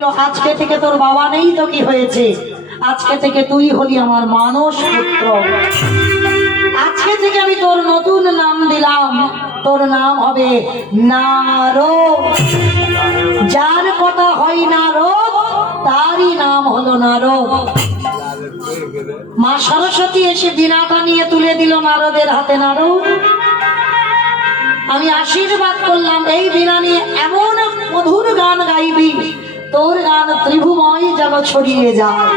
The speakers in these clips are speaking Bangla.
আজকে থেকে তোর বাবা নেই তো কি হয়েছে, আজকে থেকে তুই হলি আমার মানস পুত্র। আজকে থেকে আমি তোর নতুন নাম দিলাম, তোর নাম হবে নারদ। যার কথা হয় নারদ তারই নাম হলো নারদ। মা সরস্বতী এসে বীণাটা নিয়ে তুলে দিল নারদের হাতে। নারদ, আমি আশীর্বাদ করলাম এই বীণা নিয়ে এমন মধুর গান গাইবি, তোর গান ত্রিভুময় যেন ছড়িয়ে যায়।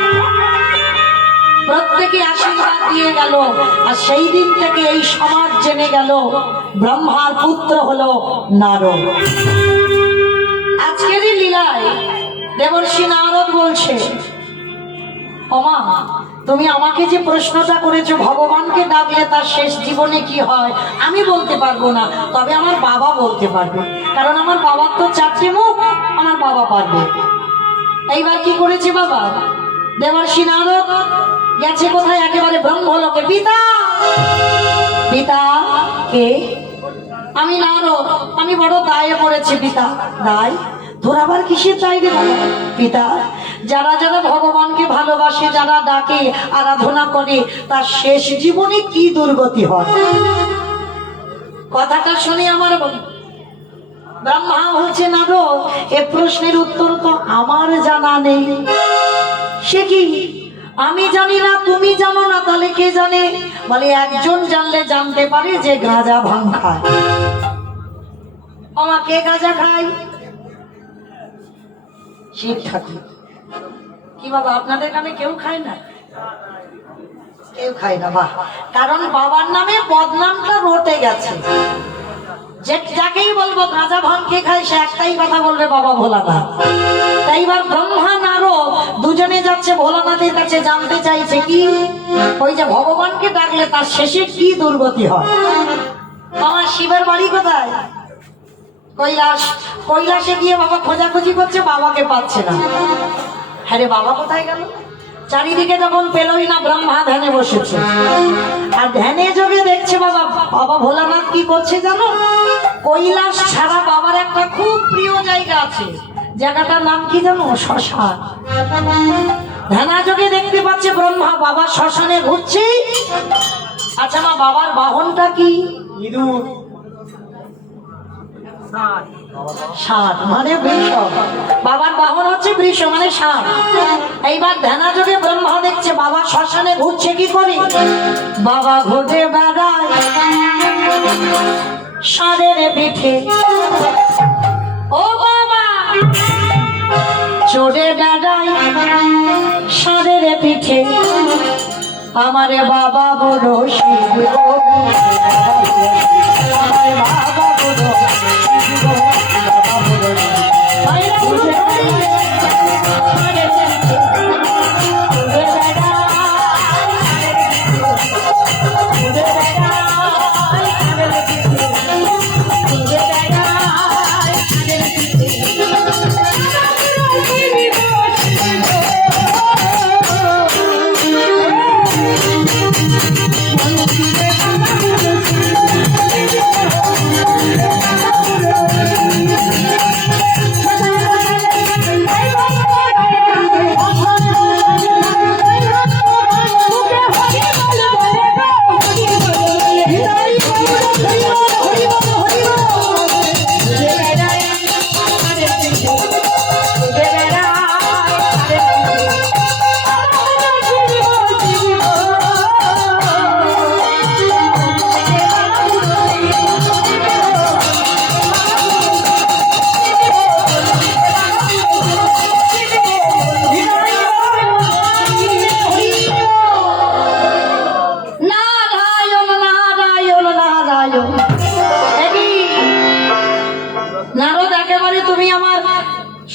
প্রত্যেকে আশীর্বাদ দিয়ে গেল, আর সেই দিন থেকে এই সমাজ জেনে গেল ব্রহ্মার পুত্র হলো নারদ। আজকেরই লীলায় দেবর্ষি নারদ বলছে, ওমা তুমি আমাকে যে প্রশ্নটা করেছো ভগবানকে ডাকলে তার শেষ জীবনে কি হয়, আমি বলতে পারবো না, তবে আমার বাবা বলতে পারবে, কারণ আমার বাবার তো চারটে মুখ, আমার বাবা পারবে। এইবার কি করেছে বাবা? দেবর্ষি নারদ গেছে কোথায়? একেবারে ব্রহ্মলোকে। পিতা, পিতা কে? আমি নারদ, আমি বড় দায়ে পড়েছি। পিতা, দায়? তোর আবার কিসের দায় রে বাবা? পিতা, যারা যারা ভগবানকে ভালোবাসে, যারা ডাকে আরাধনা করে, তার শেষ জীবনে কি দুর্গতি হয়? কথাটা শুনে আমার ব্রহ্মা বলছে, নারদ এ প্রশ্নের উত্তর তো আমার জানা নেই। সে কি? আমি জানি না, তুমি জানো না, তাহলে কে জানে? বলে একজন জানলে জানতে পারে যে গাঁজা ভাং খায়। আমাকে গাঁজা খায় শিব ঠাকুর। কি বাবা আপনাদের গ্রামে কেউ খায় না? কেউ খায় না? বাহ, কারণ বাবার নামে বদনামটা রটে গেছে। যাকেই বলবো গাঁজা ভাং কে খায়, সে একটাই কথা বলবে, বাবা ভোলানাথ। তাই এবার ব্রহ্মা নারদ দুজনে যাচ্ছে ভোলানাথের কাছে, জানতে চাইছে কি ওই যে ভগবানকে ডাকলে তার শেষে কি দুর্গতি হয়। আমার শিবের বাড়ি কোথায়? কৈলাস। কৈলাসে গিয়ে বাবা খোঁজাখুঁজি করছে, বাবাকে পাচ্ছে না। হ্যাঁ রে, বাবা কোথায় গেল? চারিদিকে যখন পেলই না, ব্রহ্মা ধ্যানে বসেছে, আর ধ্যানে যোগে দেখছে বাবা বাবা ভোলানাথ কি করছে জানো? কৈলাস ছাড়া বাবার একটা খুব প্রিয় জায়গা আছে, জায়গাটার নাম কি জানো? শ্মশান। ধ্যানা যোগে দেখতে পাচ্ছে ব্রহ্মা বাবা শ্মশানে ঘুরছে। আচ্ছা মা, বাবার বাহনটা কি? ইঁদুর। ষাট মানে বৃষ। বাবার বাহন হচ্ছে বৃষ মানে ষাট। এইবার ধ্যানা যোগে ব্রহ্মা দেখছে বাবা শ্মশানে ঘুরছে কি করে? বাবা ঘুরে বেড়ায় ষাঁড়ের পিঠে, ও বাবা চড়ে বেড়ায় ষাঁড়ের পিঠে, আমারে বাবা বড় শিব, আমারে বাবা বড় শিব, বাবা বড়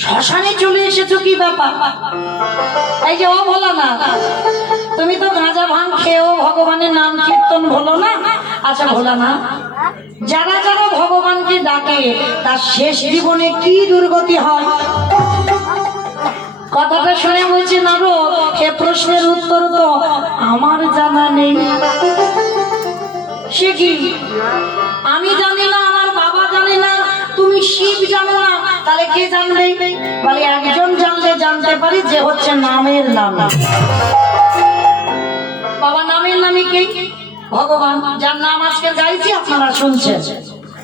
শ্মশানে চলে এসেছো, কি ব্যাপার? এই যে ও ভোলা না, তুমি তো গাঁজা ভাং খেয়েও ভগবানের নাম কীর্তন ভোলো না। আচ্ছা ভোলা না, যারা যারা ভগবানকে ডাকে তার শেষ জীবনে কি দুর্গতি হয়? কথাটা শুনে বলছে নারদ এ প্রশ্নের উত্তর তো আমার জানা নেই। সে কি? আমি জানি না, আমার বাবা জানে না, তুমি শিব জানো না, তাহলে কে জানবে? বলে একজন জানলে জানতে পারি যে হচ্ছে নামের নাম। বাবা নামের নামই কে? ভগবান, যার নাম আজকে গাইছি আপনারা শুনছেন,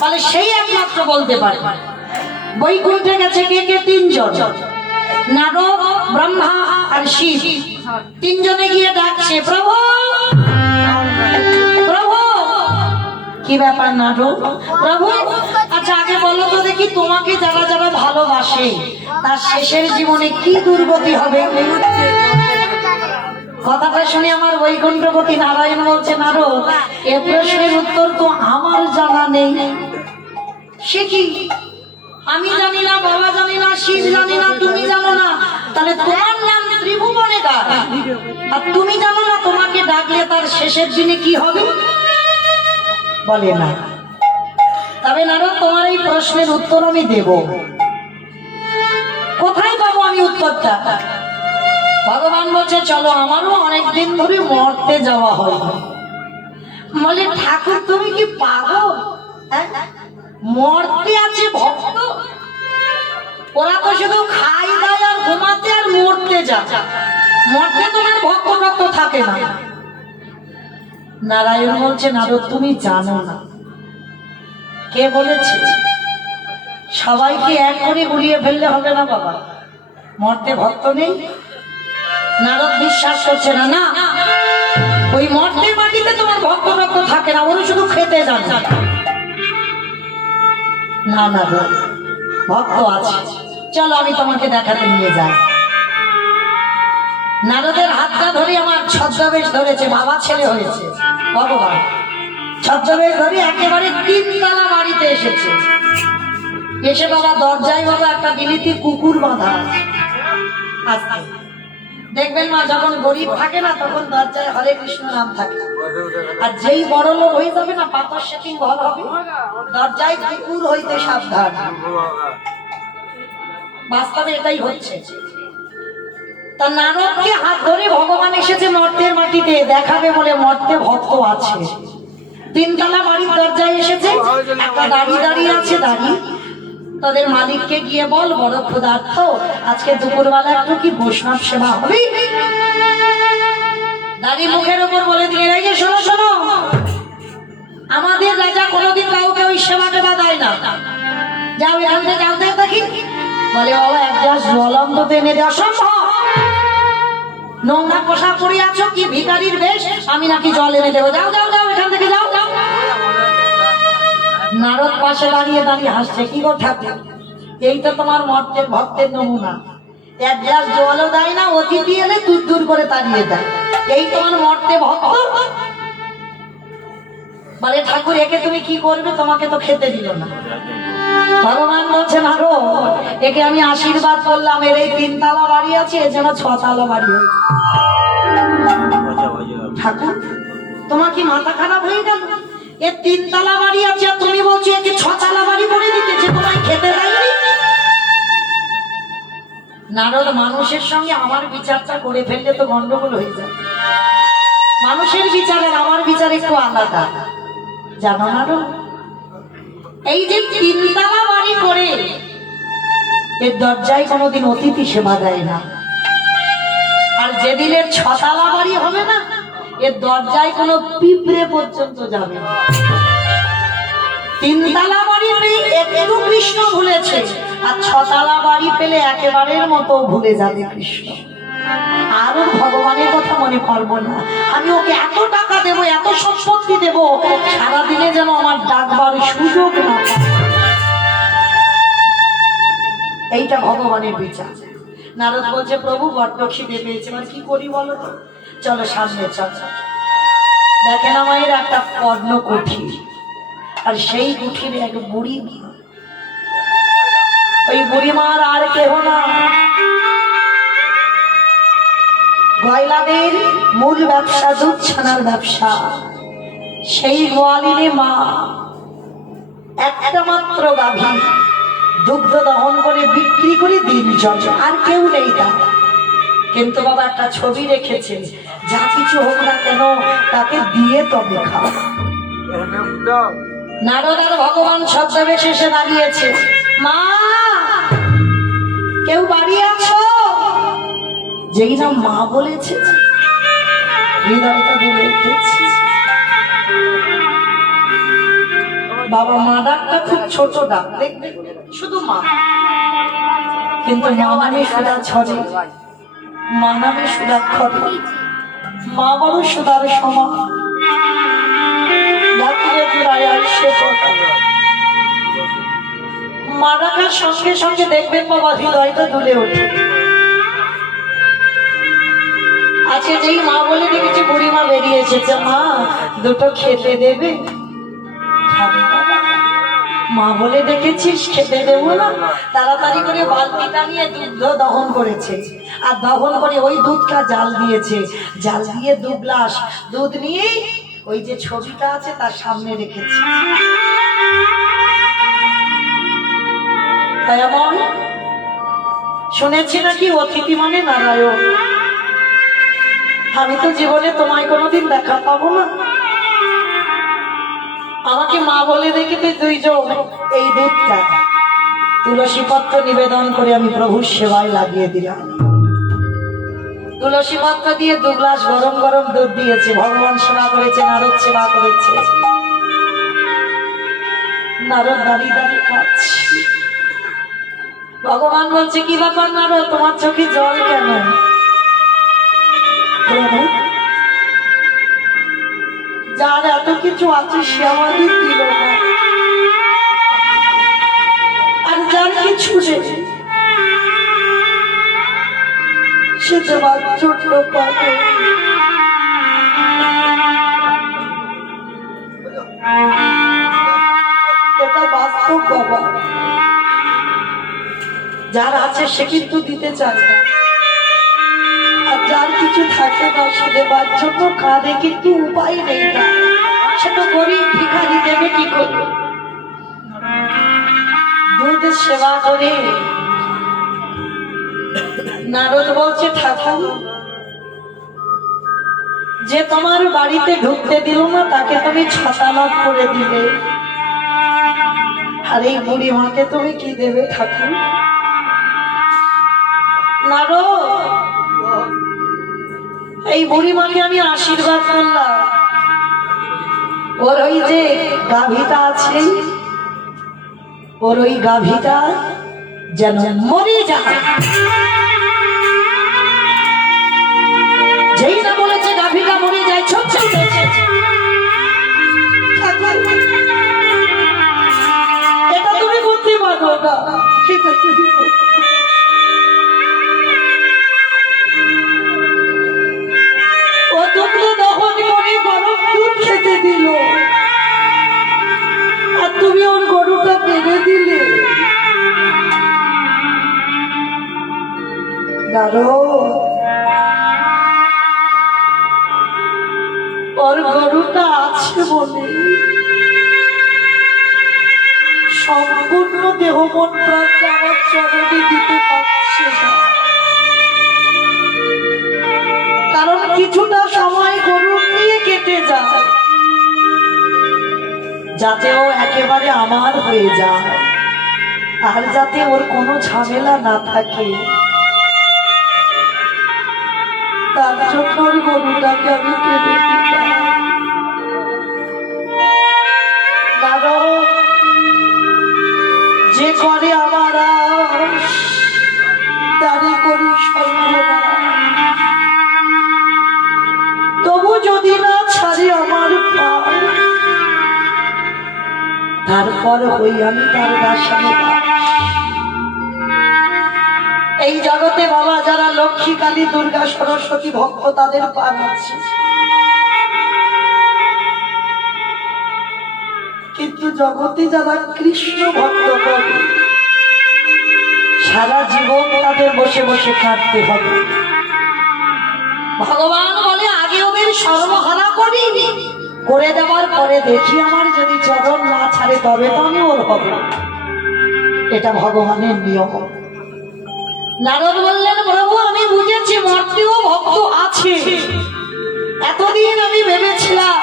তাহলে সেই একমাত্র বলতে পারে। বৈকুণ্ঠে গেছে কে কে? তিনজন, নারদ, ব্রহ্মা আর শিব। তিনজনে গিয়ে ডাকছে প্রভু প্রভু। কি ব্যাপার নারদ? প্রভু আচ্ছা আগে বলো তো দেখি, তোমাকে যারা যারা ভালোবাসে তার শেষের জীবনে কি দুর্গতি হবে? কথাটা শুনে আমার বৈকুণ্ঠপতি নারায়ণ বলছে, নারদ এ প্রশ্নের উত্তর তো আমার জানা নেই। সে কি? আমি জানি না, বাবা জানি না, শিব জানি না, তুমি জানো না, তাহলে তোমার নাম ত্রিভুবনে গান, আর তুমি জানো না তোমাকে ডাকলে তার শেষের দিনে কি হবে? বলে না। তবে নারদ তোমার এই প্রশ্নের উত্তর আমি দেব। কোথায় পাবো আমি উত্তরটা? ভগবান বলছে চলো, আমারও অনেকদিন ধরে মরতে যাওয়া হয়। বলে ঠাকুর তুমি কি পাগল? মরতে আছে ভক্ত, ওরা তো শুধু খাই দায় আর ঘুমাতে আর মরতে যায়, মরতে তোমার ভক্ত ভক্ত থাকে না। নারায়ণ বলছে নারদ তুমি জানো না। কে বলেছে? সবাইকে এক করে গুলিয়ে ফেললে হবে না বাবা, মরতে ভক্ত নেই। নারদ বিশ্বাস করছে না, না ওই মর্তের মাটিতে তোমার ভক্ত ভক্ত থাকে না, ওরা শুধু খেতে জানে। না না ভক্ত আছে, চলো আমি তোমাকে দেখাতে নিয়ে যাই। নারদের হাতটা ধরে আমার ছদ্মবেশ ধরেছে, বাবা ছেলে হয়েছে ভগবান। ছদ্মবেশ ধরে একেবারে 3 তলা বাড়িতে এসেছে। এসে বাবা দরজায় বাবা একটা বিলিতি কুকুর বাঁধা আছে। দেখবেন মা যখন গরিব থাকে না তখন দরজায় হরে কৃষ্ণ নাম থাকে, আর যেই বড় লোক হয়ে যাবে না পাথর সেটিং ঘর হবে, দরজায় কুকুর হইতে সাবধান। বাস্তবে এটাই হচ্ছে। তা নারদকে হাত ধরে ভগবান এসেছে মর্তের মাটিতে দেখাবে বলে, মর্তে ভক্ত আছে। 3 তলা বাড়ির দরজায় এসেছে, একটা দাঁড়িয়ে দাঁড়িয়ে আছে। দাঁড়িয়ে তাদের মালিককে গিয়ে বল বড় ক্ষুধার্ত, আজকে দুপুরবেলা একটু কি বৈষ্ণব সেবা হবে? দাঁড়ি মুখের উপর বলে দিয়ে রেখে, শোনো শোনো, আমাদের রাজা কোনোদিন কাউকে ওই সেবা টেবা দেয় না, যাও এখান থেকে যাও দেখি। বলে বাবা এক গ্লাস জল অন্তত এনে দেওয়া সম্ভব? নোংরা পোশাক পরে আছো, কি ভিখারির বেশ, আমি নাকি জল এনে দেবো? যাও যাও যাও এখান থেকে যাও যাও। নারদ পাশে দাঁড়িয়ে দাঁড়িয়ে হাসছে, কি গো ঠাকুর, এই তো তোমার মর্তের ভক্তের নমুনা, এক গ্লাস জলও দেয় না, অতিথি এলে দূর দূর করে তাড়িয়ে দেয়, এই তোমার মর্তে ভক্ত। বলে ঠাকুর একে তুমি কি করবে, তোমাকে তো খেতে দিল না। ভগবান বলছে নারদ একে আমি আশীর্বাদ করলাম, এর এই 3 তলা বাড়ি আছে, এর যেন 6 তলা বাড়ি হয়েছে। ঠাকুর তোমার কি মাথা খারাপ হয়ে গেল? এর 3 তলা বাড়ি আছে, তুমি বলছো একে 6 তলা বাড়ি করে দিতেছে, তোমায় খেতে দেয়নি। নারদ মানুষের সঙ্গে আমার বিচারটা করে ফেললে তো গন্ডগোল হয়ে যায়। মানুষের বিচার আর আমার বিচার একটু আলাদা, জানো নারদ? এই যে 3 তলা বাড়ি করে এর দরজায় কোনোদিন অতিথি সেবা দেয় না, আর যেদিনের 6 তলা বাড়ি হবে না এর দরজায় কোনো পিঁপড়ে পর্যন্ত যাবে না। 3 তলা বাড়ি একটু কৃষ্ণ ভুলেছে, আর 6 তলা বাড়ি পেলে একেবারের মতো ভুলে যাবে কৃষ্ণ। আরো ভগবানের কথা মনে পড়বো না, আমি ওকে এত টাকা দেবো, এত সম্পত্তি দেবো, সারাদিনে যেন আমার ডাকবার সুযোগ না পায়। এইটা ভগবানের বিচার। নারদ বলছে প্রভু বড্ড খিদে পেয়েছে, মানে কি করি বলো তো? চলো সামনে চল। দেখেন আমার একটা পর্ণ কুঠির, আর সেই কুঠিরে এক বুড়ি, ওই বুড়ি মার আর কেহ না, গয়লাদের মূল ব্যবসা দুধ ছানার ব্যবসা। সেই গোয়ালিনী মা একটা মাত্র গাভী দুগ্ধ দহন করে বিক্রি করে দিন চলে, আর কেউ নেই তার। কিন্তু বাবা একটা ছবি রেখেছে, যা কিছু হোক না কেন তাকে দিয়ে তবে খাও। নারদ আর ভগবান ছদ্মবেশে এসে দাঁড়িয়েছে, মা কেউ বাড়ি আছো? যেই না মা বলেছে হৃদয়টা দুলে উঠেছে। বাবা মা ডাকটা খুব ছোট ডাক, দেখবে শুধু মা, কিন্তু মা নামে সুদা ছড়ে, মা নামে সুদা খড়ে, মা বড় সুদার সমান। মা ডাকার সঙ্গে সঙ্গে দেখবেন বাবা হৃদয়টা দুলে ওঠে। আজকে যেই মা বলে দেখেছি বুড়িমা বেরিয়ে এসেছে, মা দুটো খেতে দেবে? মা বলে দেখেছিস খেতে দেবো না, তাড়াতাড়ি করে বালতিটা নিয়ে দুধ দহন করেছে, আর দহন করে ওই দুধটা জাল দিয়েছে, জাল দিয়ে 2 গ্লাস দুধ নিয়ে ওই যে ছবিটা আছে তার সামনে রেখেছে। তাই এমন শুনেছি নাকি অতিথি মানে নারায়ণ। আমি তো জীবনে তোমায় কোনোদিন দেখা পাবো না, আমাকে মা বলে দেখেতে 2 জন এই দুধটা তুলসী পত্র নিবেদন করে আমি প্রভুর সেবায় লাগিয়ে দিলাম। তুলসী পত্র দিয়ে 2 গ্লাস গরম গরম দুধ দিয়েছে, ভগবান সেবা করেছে, নারদ সেবা করেছে। নারদ দাঁড়িয়ে দাঁড়িয়ে খাচ্ছে। ভগবান বলছে, কি ব্যাপার নারদ, তোমার চোখে জল কেন? প্রভু, যার এত কিছু আছে সে আমাদের দিল না, আর যার কিছু নেই সে তোমার ছোট্ট পাবে। এটা বাস্তব বাবা, যার আছে সে কিন্তু দিতে চায় না, আর যার কিছু থাকে না সে দেবার জন্য কাঁদে, কিন্তু উপায় নেই না, সে তো গরিব ভিখারি, দেবে কি করে? দুধ সেবা করে নারদ বলছে, ঠাকুর যে তোমার বাড়িতে ঢুকতে দিল না তাকে তুমি ছাতালাভ করে দিলে, আর এই বুড়ি মাকে তুমি কি দেবে ঠাকুর? নারদ, এই বুড়ি মাকে আমি আশীর্বাদ করলাম, ওর ওই যে গাভীটা আছে, ওর ওই গাভীটা যেন মরে যায়। যেই না বলেছে গাভীটা মরে যায়, ছোট ছোট এটা তুমি করতে পারো না, সেটা তুমি ও দুধ দহন করে গরম দুধ খেতে দিল, আর তুমি ওর গরুটা মেরে দিলে। ওর গরুটা আছে বলে সম্পূর্ণ দেহ মন প্রাণটা আমার চরণে দিতে পারছে না, কারণ কিছুটা সময় গরু নিয়ে কেটে যায়, যাতে ও একেবারে আমার হয়ে যায়, আর যাতে ওর কোনো ঝামেলা না থাকে, তার জন্য ওর গরুটাকে আমি কেটে দিতাম। যে করে আমার তারে করি সর্বনাশ, তবু যদি না ছাড়ে আমার পা, তারপর হই আমি তার দাসানো। এই জগতে বাবা যারা লক্ষ্মী, কালী, দুর্গা, সরস্বতী ভক্ত তাদের পান আছে, কিন্তু জগতে যারা কৃষ্ণ ভক্ত করে সারা জীবন তাদের বসে বসে কাঁদতে হবে। ভগবান বলে, আগে ওদের সর্বহারা করি, করে দেওয়ার পরে দেখি আমার যদি চরণ না ছাড়ে তবে তো আমি ওর হব। এটা ভগবানের নিয়ম। নারদ বললেন, প্রভু আমি বুঝেছি মর্তেও ভক্ত আছে, এতদিন আমি ভেবেছিলাম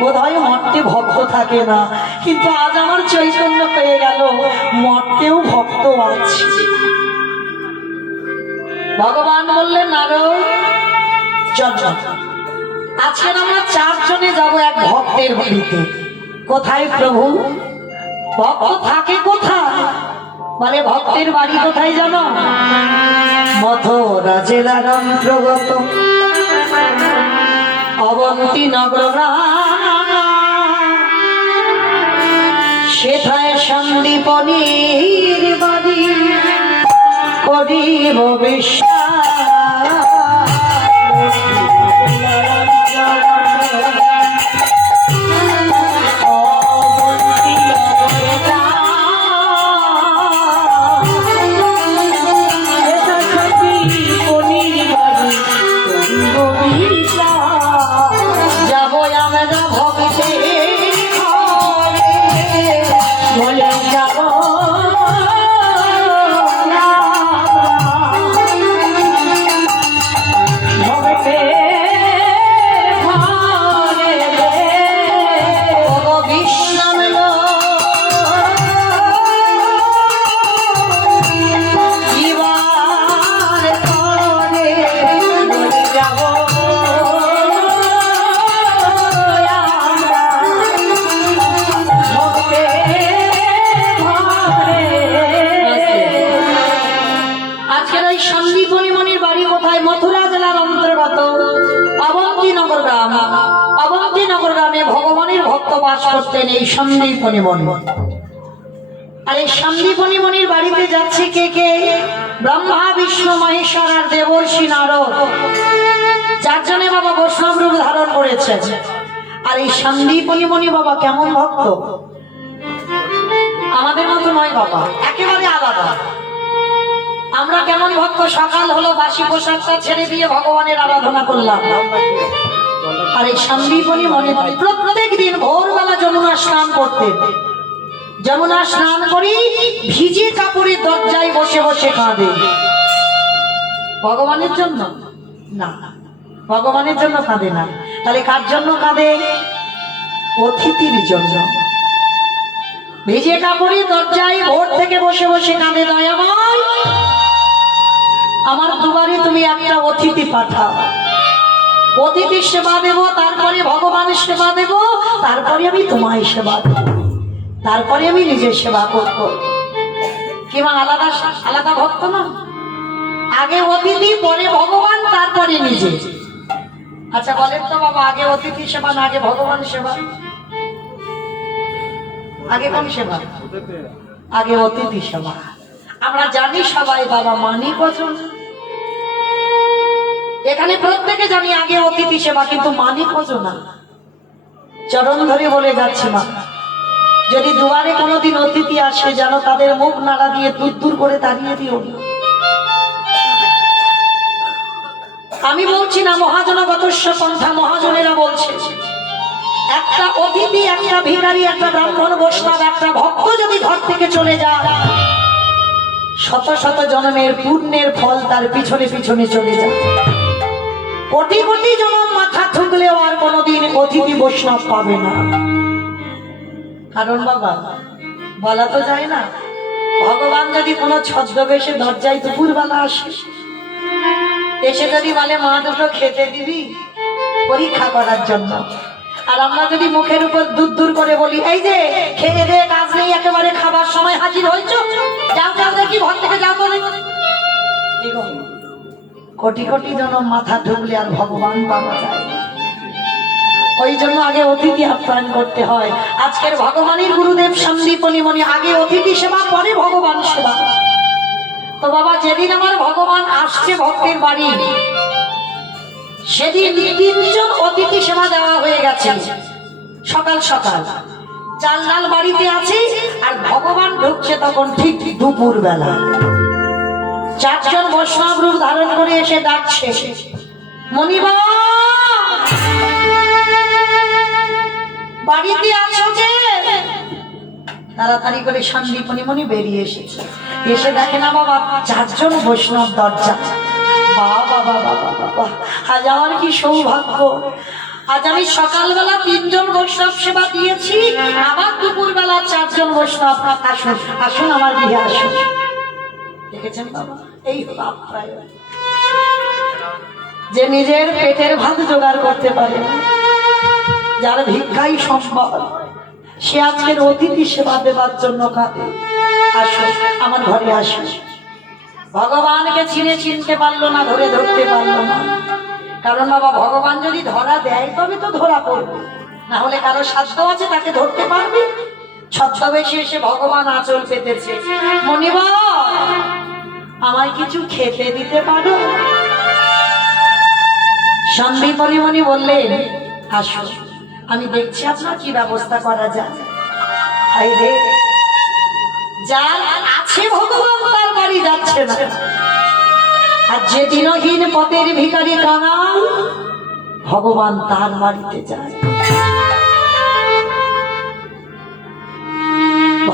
বোধহয় মর্তে ভক্ত থাকে না, কিন্তু আজ আমার চৈতন্য পেয়ে গেল মর্তেও ভক্ত আছে। ভগবান বললেন নারদ চল আজকে আমরা 4 জনে যাব এক ভক্তের বাড়িতে। কোথায় প্রভু? ভক্ত থাকে কোথায়? মানে ভক্তের বাড়ি কোথায় জানো? মথুরা জেলার অন্তর্গত অবন্তী নগর, সেথায় সন্দীপনীর বাড়ি করিব বিশ্বাস। ভগবানের ভক্ত বাস করতেন এই সন্দীপনী মণি। আর এই সন্দীপনী মণির বাড়িতে যাচ্ছে কে কে? ব্রহ্মা বিষ্ণু মহেশ্বর আর দেবর্ষি নারদ, 4 জনে বাবা বৈষ্ণব রূপ ধারণ করেছে। আর এই সন্দীপনী মণি বাবা কেমন ভক্ত? আমাদের মতো নয় বাবা, একেবারে আলাদা। আমরা কেমন ভক্ত? সকাল হলো বাসি পোশাকটা ছেড়ে দিয়ে ভগবানের আরাধনা করলাম। আর এই সন্দীপনী মনে প্রত্যেক দিন ভোরবেলা যমুনা স্নান করতেন। যমুনা স্নান করি ভিজে কাপড়ের দরজায় বসে বসে কাঁদে। ভগবানের জন্য না, ভগবানের জন্য কাঁদে না। তাহলে কার জন্য কাঁদে? অতিথির জন্য। ভিজে কাপড়ের দরজায় ভোর থেকে বসে বসে কাঁদে, দয়াময় আমার দুয়ারে তুমি একটা অতিথি পাঠাও। অতিথির সেবা দেব, তারপরে ভগবানের সেবা দেব, তারপরে আমি তোমায় সেবা দেব, তারপরে আমি নিজের সেবা করব। কিংবা আলাদা আলাদা ভক্ত না, আগে অতিথি পরে ভগবান তারপরে নিজে। আচ্ছা বলেন তো বাবা, আগে অতিথি সেবা না আগে ভগবান সেবা? আগে কোন সেবা? আগে অতিথি সেবা। আমরা জানি সবাই বাবা, মানি কজন? এখানে প্রত্যেকে জানি আগে অতিথি সেবা, কিন্তু মানি কজন না। চরণ ধরে বলে যাচ্ছি মা, যদি দুয়ারে কোনোদিন অতিথি আসে যেন তাদের মুখ নাড়া দিয়ে দূর দূর করে তাড়িয়ে দিও। আমি বলছি না, মহাজনগতস্য পন্থা, মহাজনেরা বলছে একটা অতিথি, একটা ভিখারি, একটা ব্রাহ্মণ, বৈষ্ণব, একটা ভক্ত যদি ঘর থেকে চলে যায়, শত শত জন্মের পুণ্যের ফল তার পিছনে পিছনে চলে যায়। কোটি কোটি জন্ম মাথা ঠুকলেও আর কোনোদিন অতিথি বৈষ্ণব পাবে না। কারণ বাবা বলা তো যায় না, ভগবান যদি কোনো ছদ্মবেশে দরজায় দুপুরবেলা আসে, এসে যদি বলে মা দুটো খেতে দিবি, পরীক্ষা করার জন্য, আর আমরা যদি মুখের উপর দূর দূর করে বলি এই যে খেয়ে দে, কাজ নেই, একেবারে খাবার সময় হাজির হয়েছ, যাও যাও দেখি ঘর থেকে যাও বলে, কোটি কোটি জন মাথা ঢুকলে আর ভগবান পাওয়া যায় না। ওই জন্য আগে অতিথি আপ্যায়ন করতে হয়। আজকের ভগবানের গুরুদেব সন্দীপনী মণি, আগে অতিথি সেবা পরে ভগবান সেবা। তো বাবা যেদিন আমার ভগবান আসছে ভক্তের বাড়ি, সেদিন 3 জন অতিথি সেবা দেওয়া হয়ে গেছে। সকাল সকাল চাল ডাল বাড়িতে আছে, আর ভগবান ঢুকছে তখন ঠিক দুপুর বেলা। 4 জন বৈষ্ণব রূপ ধারণ করে এসে ডাকছে, মণিবা বাড়িতে আছো যে? তাড়াতাড়ি করে সন্দীপনী মণি বেরিয়ে এসেছে। এসে দেখে না বাবা 4 জন বৈষ্ণব দরজা। বাবা বাবা বাবা, আজ আমার কি সৌভাগ্য, আজ আমি সকালবেলা 3 জন বৈষ্ণব সেবা দিয়েছি, আবার দুপুর বেলা 4 জন বৈষ্ণব। আসুন আসুন আমার গৃহে আসুন। দেখেছেন বাবা, এই হলো আপ্যায়ন। যে নিজের পেটের ভাত জোগাড় করতে পারে না, যার ভিক্ষাই সম্ভব, সে আজকের অতিথি সেবা দেবার জন্য কাঁদে। আসো আমার ঘরে আসো। ভগবানকে চিনতে পারলো না, ধরতে পারলো না। কারণ বাবা ভগবান যদি ধরা দেয় তবে তো ধরা পড়বে, না হলে কারো সাধ্য আছে তাকে ধরতে পারবে? ছদ্মবেশে এসে ভগবান আঁচল পেতেছে। মনিবা, আমায় কিছু খেতে দিতে পারো? সন্দীপনী মনি বললেন, আসো, আমি দেখছি আপনার কি ব্যবস্থা করা যায়। হাই রে, যার আছে ভগবান তার বাড়ি যাচ্ছে না, আর যে দিনহীন পথের ভিখারি কাঙাল ভগবান তার বাড়িতে যায়।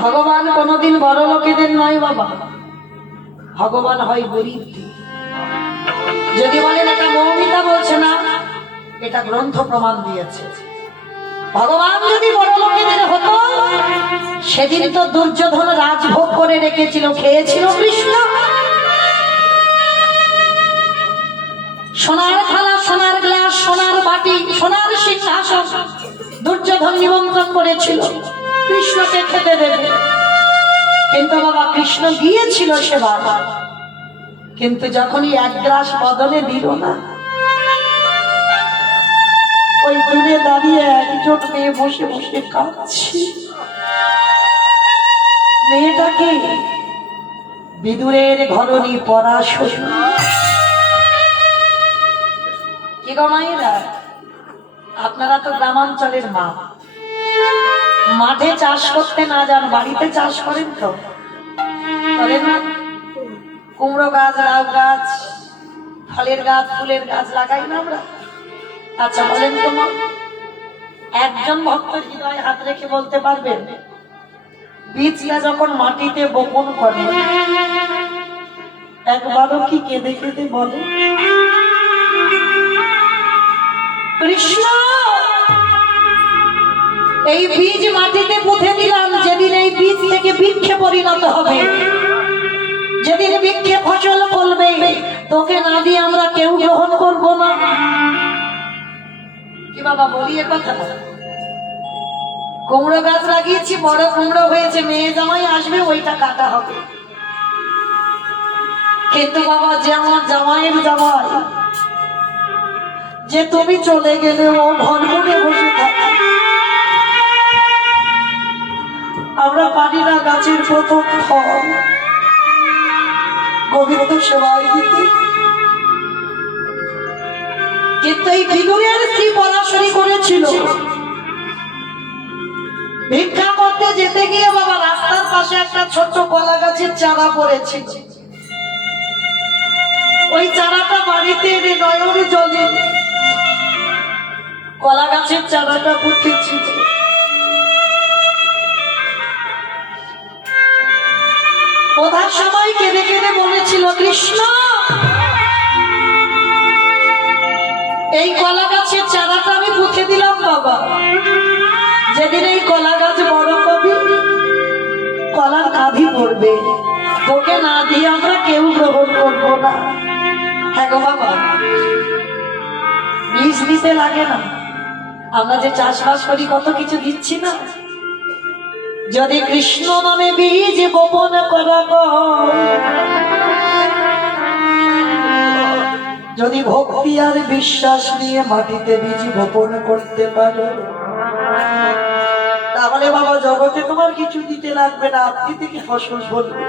ভগবান কোনদিন বড় লোকেদের নয় বাবা, ভগবান হয় গরিবদের। যদি বলেন এটা মৌমিতা বলছে না, এটা গ্রন্থ প্রমাণ দিয়েছে। ভগবান যদি বড় লোকেদের হতো, সেদিন তো দুর্যোধন রাজভোগ করে রেখেছিল, খেয়েছিল কৃষ্ণ। সোনার থালা, সোনার গ্লাস, সোনার বাটি, সোনার সিংহাসন দুর্যোধন নিমন্ত্রণ করেছিল কৃষ্ণকে খেতে দেবে। কিন্তু বাবা কৃষ্ণ গিয়েছিল সেবার, কিন্তু যখনই এক গ্লাস বদলে দিল না, ওই দূরে দাঁড়িয়ে একজন মেয়ে বসে বসে কাঁদছে। মেয়েটাকে বিদুরের ঘরণী পরাশরী। কি গো মায়েরা, আপনারা তো গ্রামাঞ্চলের মা, মাঠে চাষ করতে না যান, বাড়িতে চাষ করেন তো? করেন না? কুমড়ো গাছ, লাউ গাছ, ফলের গাছ, ফুলের গাছ লাগাই না আমরা? আচ্ছা বলেন তো মা, একজন ভক্তের হৃদয়ে হাত রেখে বলতে পারবেন বীজটা যখন মাটিতে বপন করে একবারও কি কেঁদে কেঁদে বলে, কৃষ্ণ এই বীজ মাটিতে পুঁতে দিলাম, যেদিন এই বীজ থেকে বৃক্ষে পরিণত হবে, যেদিন বৃক্ষে ফসল ফলবে, তোকে না দিয়ে আমরা কেউ গ্রহণ করব না? কি বাবা বলি এ কথা? কুমড়ো গাছ লাগিয়েছি, বড় কুমড়ো হয়েছে, মেয়ে জামাই আসবে, ওইটা কাটা হবে। কিন্তু বাবা যে আমার জামাইয়ের জামাই, যে তুমি চলে গেলে ও ঘর মনে বসে থাকে, আমরা পারি না গাছের প্রথম ফল গোবিন্দ সেবায় দিতে। কিন্তু এই বিদুরের স্ত্রী পরাশরী করেছিল। ভিক্ষা করতে যেতে গিয়ে বাবা রাস্তার পাশে একটা ছোট্ট কলা গাছের চারা পড়েছিল। ওই চারাটা বাড়িতে এনে নয়নে জলে কলা গাছের চারাটা পুঁতেছিল। ওঠার সময় কেঁদে কেঁদে বলেছিল, কৃষ্ণ এই কলা গাছের চারাটা আমি পুঁতে দিলাম বাবা, যেদিন এই কলা গাছ বড় হবে, কলার কাঁধি পড়বে, তোকে না দিয়ে আমরা কেউ গ্রহণ করবো না। হ্যাঁ গো বাবা, বীজ দিতে লাগে না, আমরা যে চাষবাস করি কত কিছু দিচ্ছি না? যদি কৃষ্ণ নামে বীজ বপন করা হয়, যদি ভক্তি আর বিশ্বাস নিয়ে মাটিতে বীজ বপন করতে পারো, তাহলে বাবা জগতে তোমার কিছু দিতে লাগবে না, আপনি থেকে ফসল ফলবে।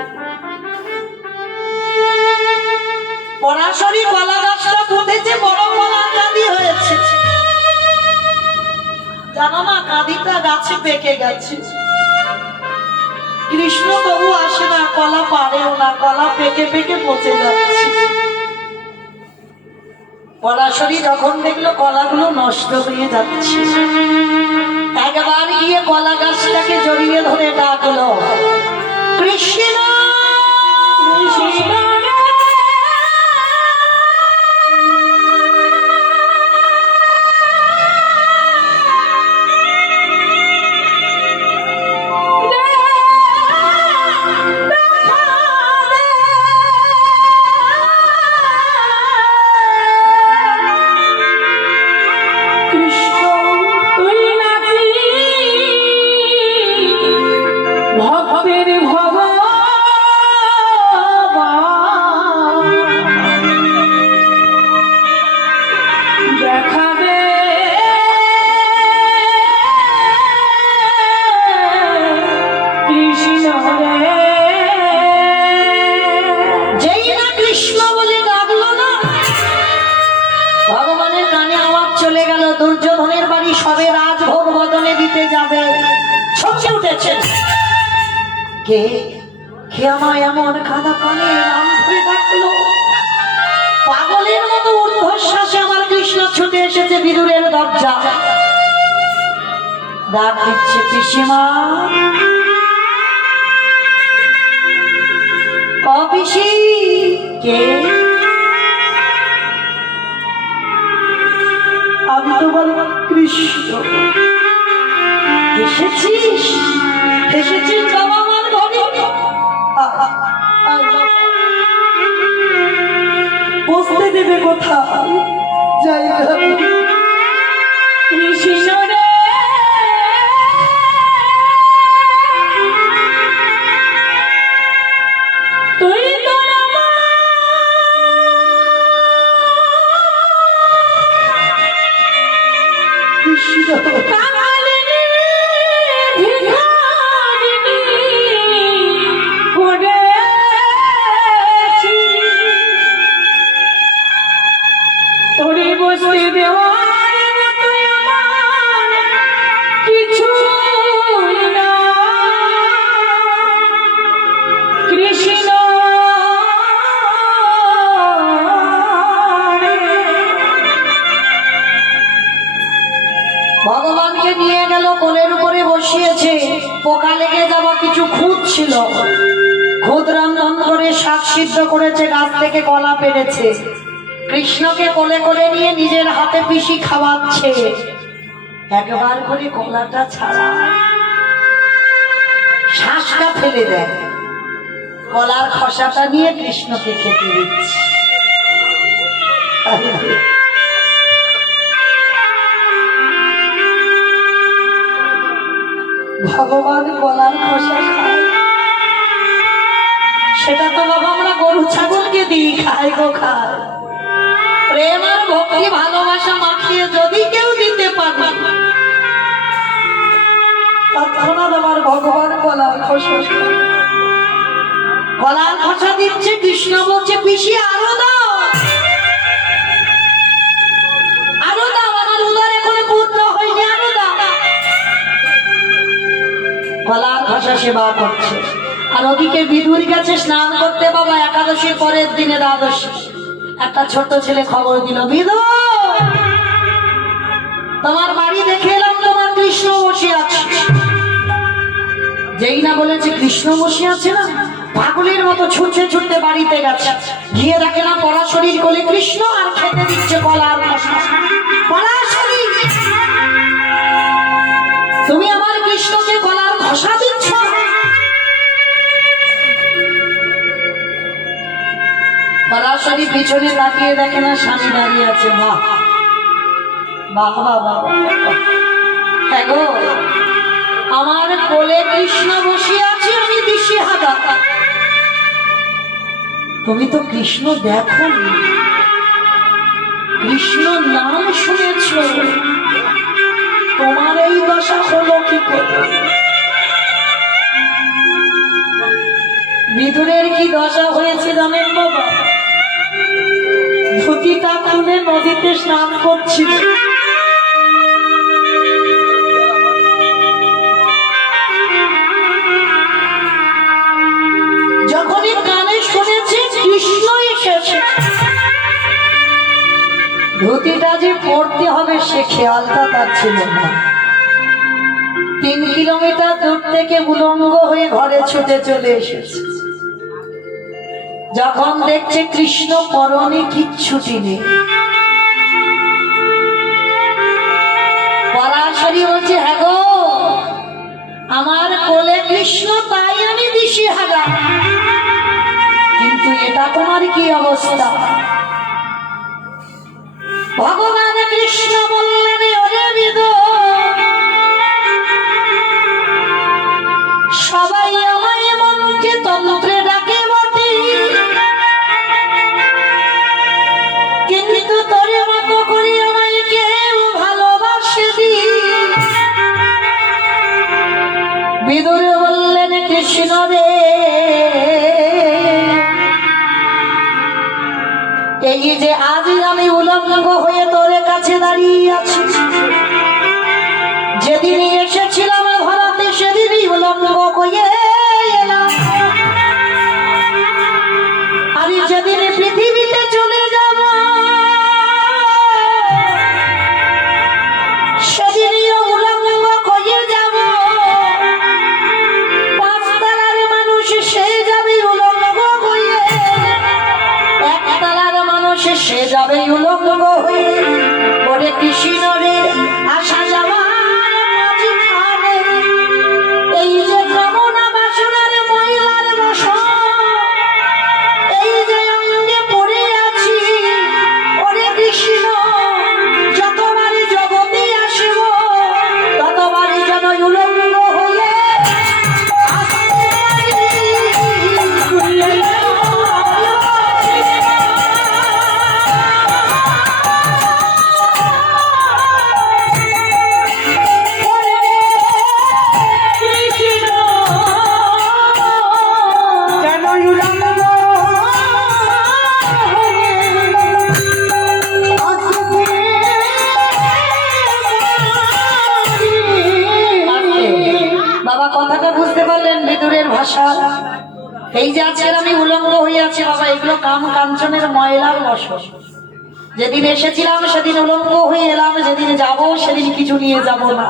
পরাশরী কলা গাছটা পুঁতেছে, বড় কলা কাঁদি হয়েছে। জানো না, কাঁদিটা গাছে পেকে গেছে। কৃষ্ণ তবু আসে না, কলা পারেও না, কলা পেকে পেকে পচে যাচ্ছে। পরাশরী যখন দেখলো কলাগুলো নষ্ট হয়ে যাচ্ছে, একবার গিয়ে কলা গাছটাকে জড়িয়ে ধরে ডাকলো, কৃষ্ণ কৃষ্ণ। দুর্যোধনের বাড়ি সবে রাজভোগ বদলে দিতে যাবে, ছুটে উঠেছেন। কে কে আমায় এমন কাদা পানে নাম ধরে ডাকলো? পাগলের মতো ঊর্ধ্বশ্বাসে আমার কৃষ্ণ ছুটে এসেছে বিদুরের দরজা, ডাক দিচ্ছে, পিসিমা ও পিসি। কে? আমি তোমার কৃষ্ণ। এসেছিস? এসেছিস বাবা আমার ঘরে? বসতে দেবে কোথায়? জায়গা কৃষ্ণ রে, তুই তোরে বসতে দেওয়ার কিছু না, কৃষ্ণ ভগবানকে নিয়ে গেল, কোলের উপরে বসিয়েছে। পোকা লেগে যাওয়া কিছু খুদ ছিল, খুদ রান্না করে শাক সিদ্ধ করেছে, গাছ থেকে কলা পেরেছে। কৃষ্ণকে কোলে করে নিয়ে নিজের হাতে পিসি খাওয়াচ্ছে। একবার করে কলাটা ছাড়া, শ্বাসটা ফেলে দেয়, কলার খসাটা নিয়ে কৃষ্ণকে খেতে দিচ্ছে। ভগবান কলার খসা খায়, সেটা তো বাবা আমরা গরু ছাগলকে দিই, খাই গো খায়। প্রেম আর ভক্তি ভালোবাসা মাখিয়ে যদি কেউ দিতে পারে, তৎক্ষণাৎ আমার ভগবান কলার খসা খায়। কলার খসা দিচ্ছে, কৃষ্ণ বলছে, পিসি আরো দাও, আরো দাও, আমার উদর এখনো পূর্ণ হয়নি, আরো দাও। কলার খসা সেবা করছে। আর ওদিকে বিদুর গেছে স্নান করতে বাবা, একাদশীর পরের দিনে দ্বাদশী। একটা ছোট ছেলে খবর দিল, বিদু তোমার বাড়ি দেখে এলাম, তোমার কৃষ্ণ বসে আছে। যেই না বলেছে কৃষ্ণ বসে আছে না, পাগলের মতো ছুটতে ছুটতে বাড়িতে গেছে। গিয়ে দেখে না পরাশরীর কোলে কৃষ্ণ, আর খেতে দিচ্ছে কলার খসা। পরাশরী, তুমি আমার কৃষ্ণকে কলার খসা দিচ্ছ? পরাশরী পিছনে তাকিয়ে দেখে না স্বামী দাঁড়িয়ে আছে। বাহ বাহ বাহ, দেখো আমার কোলে কৃষ্ণ বসে আছে, আমি দিশেহারা। তুমি তো কৃষ্ণ দেখো, কৃষ্ণ নাম শুনেছ, তোমার এই দশা হলো কি করে? বিদুরের কি দশা হয়েছে জানেন বাবা? ধুতিটা খুলে নদীতে স্নান করছিল, যখনই কানে শুনেছে কৃষ্ণ এসেছে, ধুতিটা যে পড়তে হবে সে খেয়ালটা তার ছিল না। 3 কিলোমিটার দূর থেকে উলঙ্গ হয়ে ঘরে ছুটে চলে এসেছে। যখন দেখছে কৃষ্ণ পরনে কিচ্ছুটি নেই, পরাশরী বলছে, হ্যাঁ গো আমার কোলে কৃষ্ণ, তাই আমি দিশেহারা, কিন্তু এটা তোমার কি অবস্থা? ভগবান কৃষ্ণ বললেন, ওরে বিদু, সবাই আমায় মন্ত্রে তন্ত্রে ডাকে বটে, কিন্তু তোর মতো করি আমায় কেউ ভালোবাসে দি। বিদুর বললেন, কৃষ্ণ রে এই যে আজই আমি উলঙ্গ হয়ে তোর কাছে দাঁড়িয়ে আছি, যেদিন এসেছিলাম ধরাতে সেদিনই উলঙ্গ হয়ে এলাম। আমি যেদিন পৃথিবীতে চলে যাব সেদিনই উলঙ্গ হয়ে যাব। পাঁচতলার মানুষ সে যাবে উলঙ্গ হয়ে, একতলার মানুষ সে যাবে উলঙ্গ হয়ে। ওরে কৃষ্ণ রে আসা যাওয়া এই যে কামনা বাসনার ময়লার বসন, এই যে অঙ্গে পড়ে আছি, ওরে কৃষ্ণ যতবারই জগতে আসিব ততবারই যেন উলঙ্গ হয়ে বাবা কথাটা বুঝতে পারলেন বিদুরের ভাষা? এই যে আজকের আমি উলঙ্গ হয়ে আছি বাবা, এগুলো কাম কাঞ্চনের ময়লার বসন। যেদিন এসেছিলাম সেদিন উলঙ্গ হয়ে এলাম, যেদিন যাব সেদিন কিছু নিয়ে যাব না।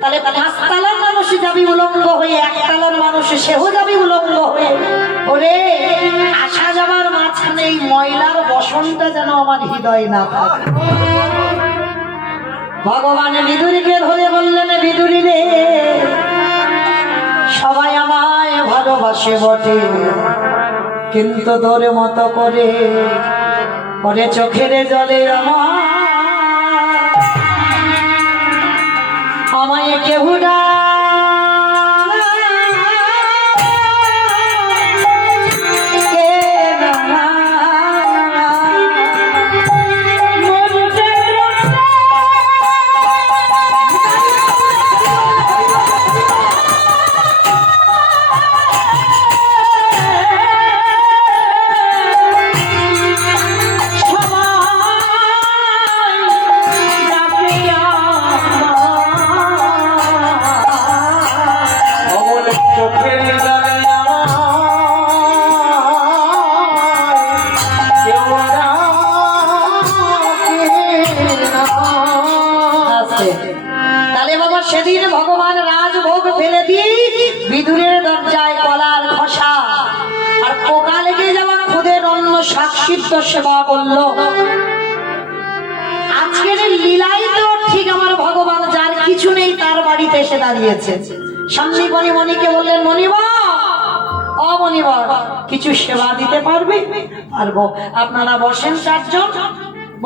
তাহলে পাঁচতলার মানুষ যাবি উলঙ্গ হয়ে, একতলার মানুষ সেও যাবি উলঙ্গ হয়ে। ওরে আসা যাবার মাঝখানে এই ময়লার বসনটা যেন আমার হৃদয় না থাকে। ভগবান বিদুরীকে ধরে বললেন, বিদুরী রে সবাই আমায় ভালোবাসে বটে, কিন্তু তোর মতো করে ওরে চোখের জলে আমায় কেউ না সেদিন ভগবান রাজভোগ ফেলে দিয়ে বিদুরের দরজায় কলার খসা আর পোকা লেগে যাওয়া খুদের অন্য শাকসিদ্ধ সেবা করলো। আজকের লীলাই তো ঠিক আমার ভগবান যার কিছু নেই তার বাড়িতে এসে দাঁড়িয়েছে। সামনে মণিকে বললেন, মণিবা ও মণিবা কিছু সেবা দিতে পারবে? পারবো। আপনারা বসেন। চারজন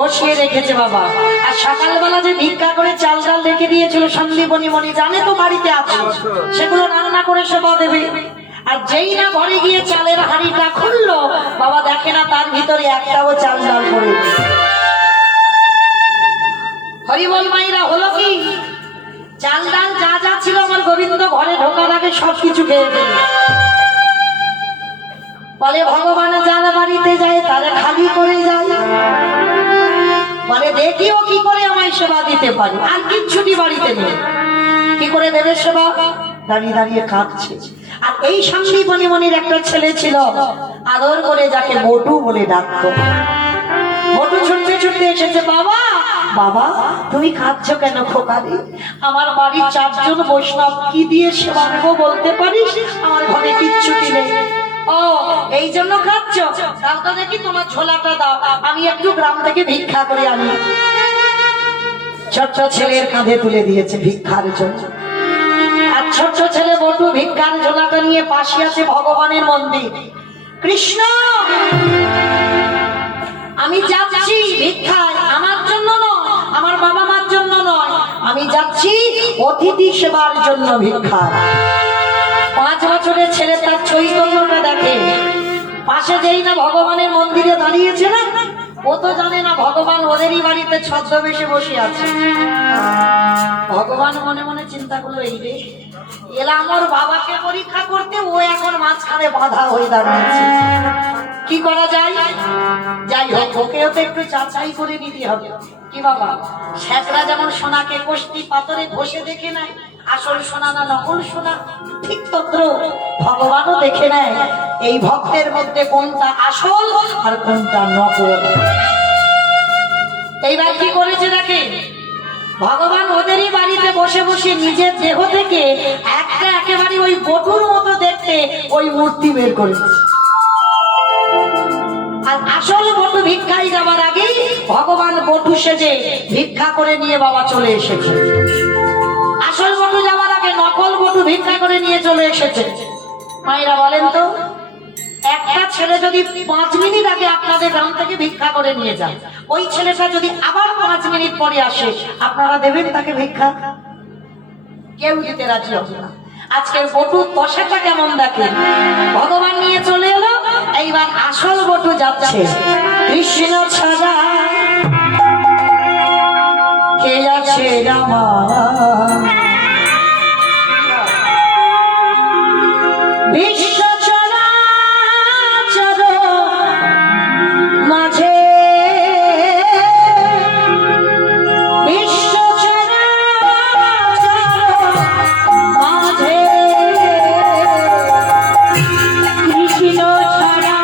বসিয়ে রেখেছে বাবা। আর সকালবেলা যে ভিক্ষা করে চাল ডাল রেখে দিয়েছিল সন্দীপনী মণি জানে তো বাড়িতে আছে, সেগুলো রান্না করে সেবা দেবে। আর যেই না ঘরে গিয়ে চালের হাঁড়িটা খুললো বাবা দেখে না তার ভিতরে একটাও চাল ডাল পড়ে। হরিবল মাইরা হলো কি, চাল ডাল যা যা ছিল আমার গোবিন্দ ঘরে ঢোকার আগে সবকিছু খেয়ে ফেলে। বলে ভগবান যার বাড়িতে যায় তারা খালি করে যায়, বলে দেখিও কি করে আমায় সেবা দিতে পারে। আর কিচ্ছুটি বাড়িতে নেই, কি করে দেবে সেবা? দাঁড়িয়ে দাঁড়িয়ে কাঁদছে। আর এই সন্দীপনী মনির একটা ছেলে ছিল আদর করে যাকে বটু বলে ডাকতো। বটু ছুটতে ছুটতে এসেছে, বাবা বাবা তুমি কাঁদছো কেন খোকারে? আমার বাড়ির চারজন বৈষ্ণব, কি দিয়ে সেবা দেবো বলতে পারিস? আমার ঘরে কিচ্ছুটি নেই। ও এই জন্য কাঁদছো? দাও তো দেখি তোমার ঝোলাটা দাও, আমি একটু গ্রাম থেকে ভিক্ষা করে আনি। ছোট্ট ছেলের কাঁধে তুলে দিয়েছে ভিক্ষার জন্য। আর ছোট্ট ছেলে বটু ভিক্ষার ঝোলাটা নিয়ে পাশে আছে ভগবানের মন্দির। কৃষ্ণ আমি যাচ্ছি ভিক্ষায়, আমার জন্য নয়, আমার বাবা মার জন্য নয়, আমি যাচ্ছি অতিথি সেবার জন্য ভিক্ষায়। 5 বছরের ছেলে তার চৈতন্যটা দেখে। পাশে যেই না ভগবানের মন্দিরে দাঁড়িয়েছে না, ও তো জানে না ভগবান ওদেরই বাড়িতে ছদ্মবেশে বসে আছে। ভগবান মনে মনে চিন্তা করলো, এই রে এলাম ওর বাবাকে পরীক্ষা করতে, ও এখন মাঝখানে বাধা হয়ে দাঁড়িয়েছে। কি করা যায়? যাই হোক, ওকেও তো একটু যাচাই করে নিতে হবে। কি বাবা, শেখরা যেমন সোনাকে কষ্টি পাথরে ঘষে দেখে নেয় আসল সোনা না নকল সোনা, ঠিক তদ্র ভগবানও দেখে নেয় এই ভক্তের মধ্যে কোনটা আসল আর কোনটা নকল। এইবার কি করেছে দেখে, ভগবান ওদেরই বাড়িতে বসে বসে নিজের দেহ থেকে একটা একেবারে ওই বটুর মতো দেখতে ওই মূর্তি বের করেছে। আর আসল বটু ভিক্ষায় যাবার আগেই ভগবান বটু সেজে ভিক্ষা করে নিয়ে বাবা চলে এসেছে। আসল বটু যাবার আগে নকল বটু ভিক্ষা করে নিয়ে চলে এসেছে। মায়েরা বলেন তো, একটা ছেলে যদি 5 মিনিট আগে আপনাদের গ্রাম থেকে ভিক্ষা করে নিয়ে যায়, ওই ছেলেটা যদি আবার 5 মিনিট পরে আসে, আপনারা দেবেন তাকে ভিক্ষা? কেউ দিতে রাজি হবে না। আজকের বটুর দশাটা কেমন দেখে, ভগবান নিয়ে চলে এলো। এইবার আসল বটু যাচ্ছে, কৃষ্ণ ছাড়া কে আছে আমার, বিশ্ব চরাচর মাঝে, বিশ্ব চরাচর মাঝে কৃষ্ণ ছাড়া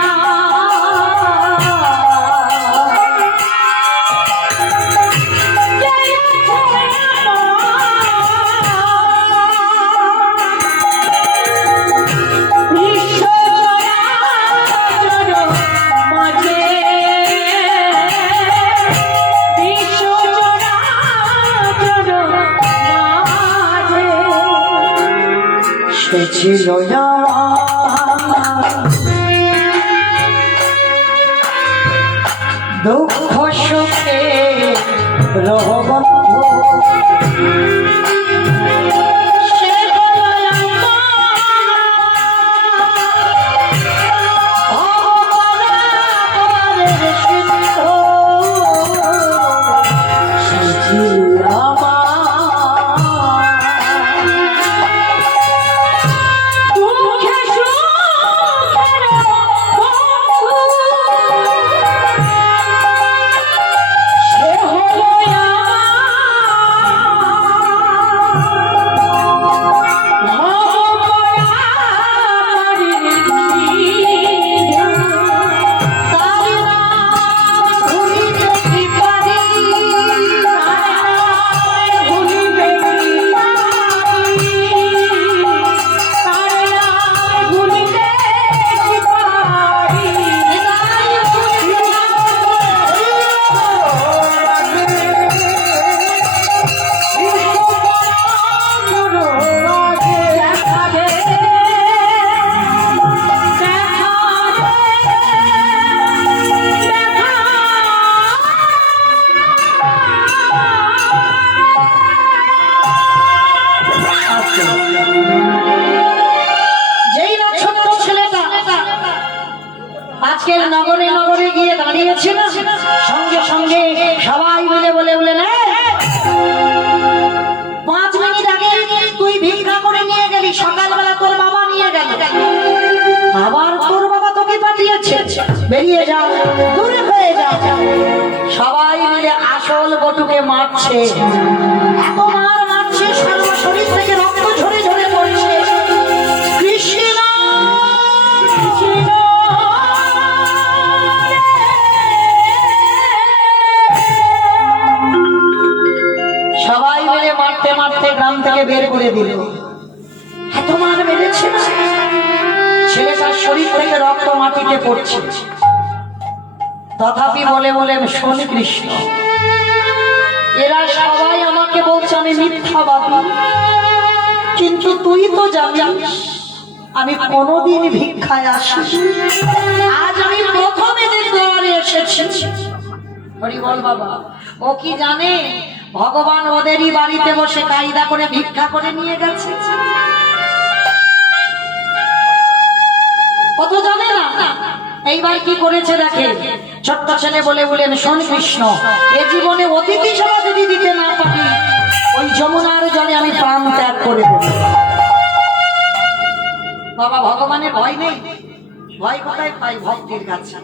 ছিল দুঃখ সুখে রহবন্ধু, আজকের নগরে নগরে গিয়ে দাঁড়িয়েছে না, সঙ্গে সঙ্গে সবাই মিলে বলে বলে না, 5 মিনিট আগে তুই ভিক্ষা করে নিয়ে গেলি, সকালবেলা তোর বাবা নিয়ে গেল, আবার তোর বাবা তোকে পাঠিয়েছে, বেরিয়ে যা, দূরে হয়ে যা। সবাই মিলে আসল বটুকে মারছে, এত মার মারছে সর্ব শরীর থেকে রক্ত ঝরে ঝরে পড়ছে। কৃষ্ণ কৃষ্ণ সবাই মিলে মারতে মারতে গ্রাম থেকে বের করে দিল। এত মার মেরেছে না, ছেলেটার শরীর থেকে রক্ত মাটিতে পড়ছে। তথাপি বলে বলে শোন কৃষ্ণ, এরা সবাই আমাকে বলছে আমি মিথ্যাবাদী, কিন্তু তুই তো জানিস আমি কোনোদিন ভিক্ষায় আসি, আজ আমি প্রথম এদের দ্বারে এসেছি। হরি বল বাবা। ও কি জানে ভগবান ওদেরই বাড়িতে বসে কায়দা করে ভিক্ষা করে নিয়ে গেছে? ও তো জানে না। এইবার কি করেছে দেখে, ছোট্ট ছেলে বলে বলেন শোন কৃষ্ণ, এ জীবনে অতিথি সেবা যদি দিতে না পারি, ওই যমুনার জলে আমি প্রাণ ত্যাগ করে দেব। বাবা ভগবানের ভয় নেই, ভয় কোথায় পাই? ভক্তির কাছে।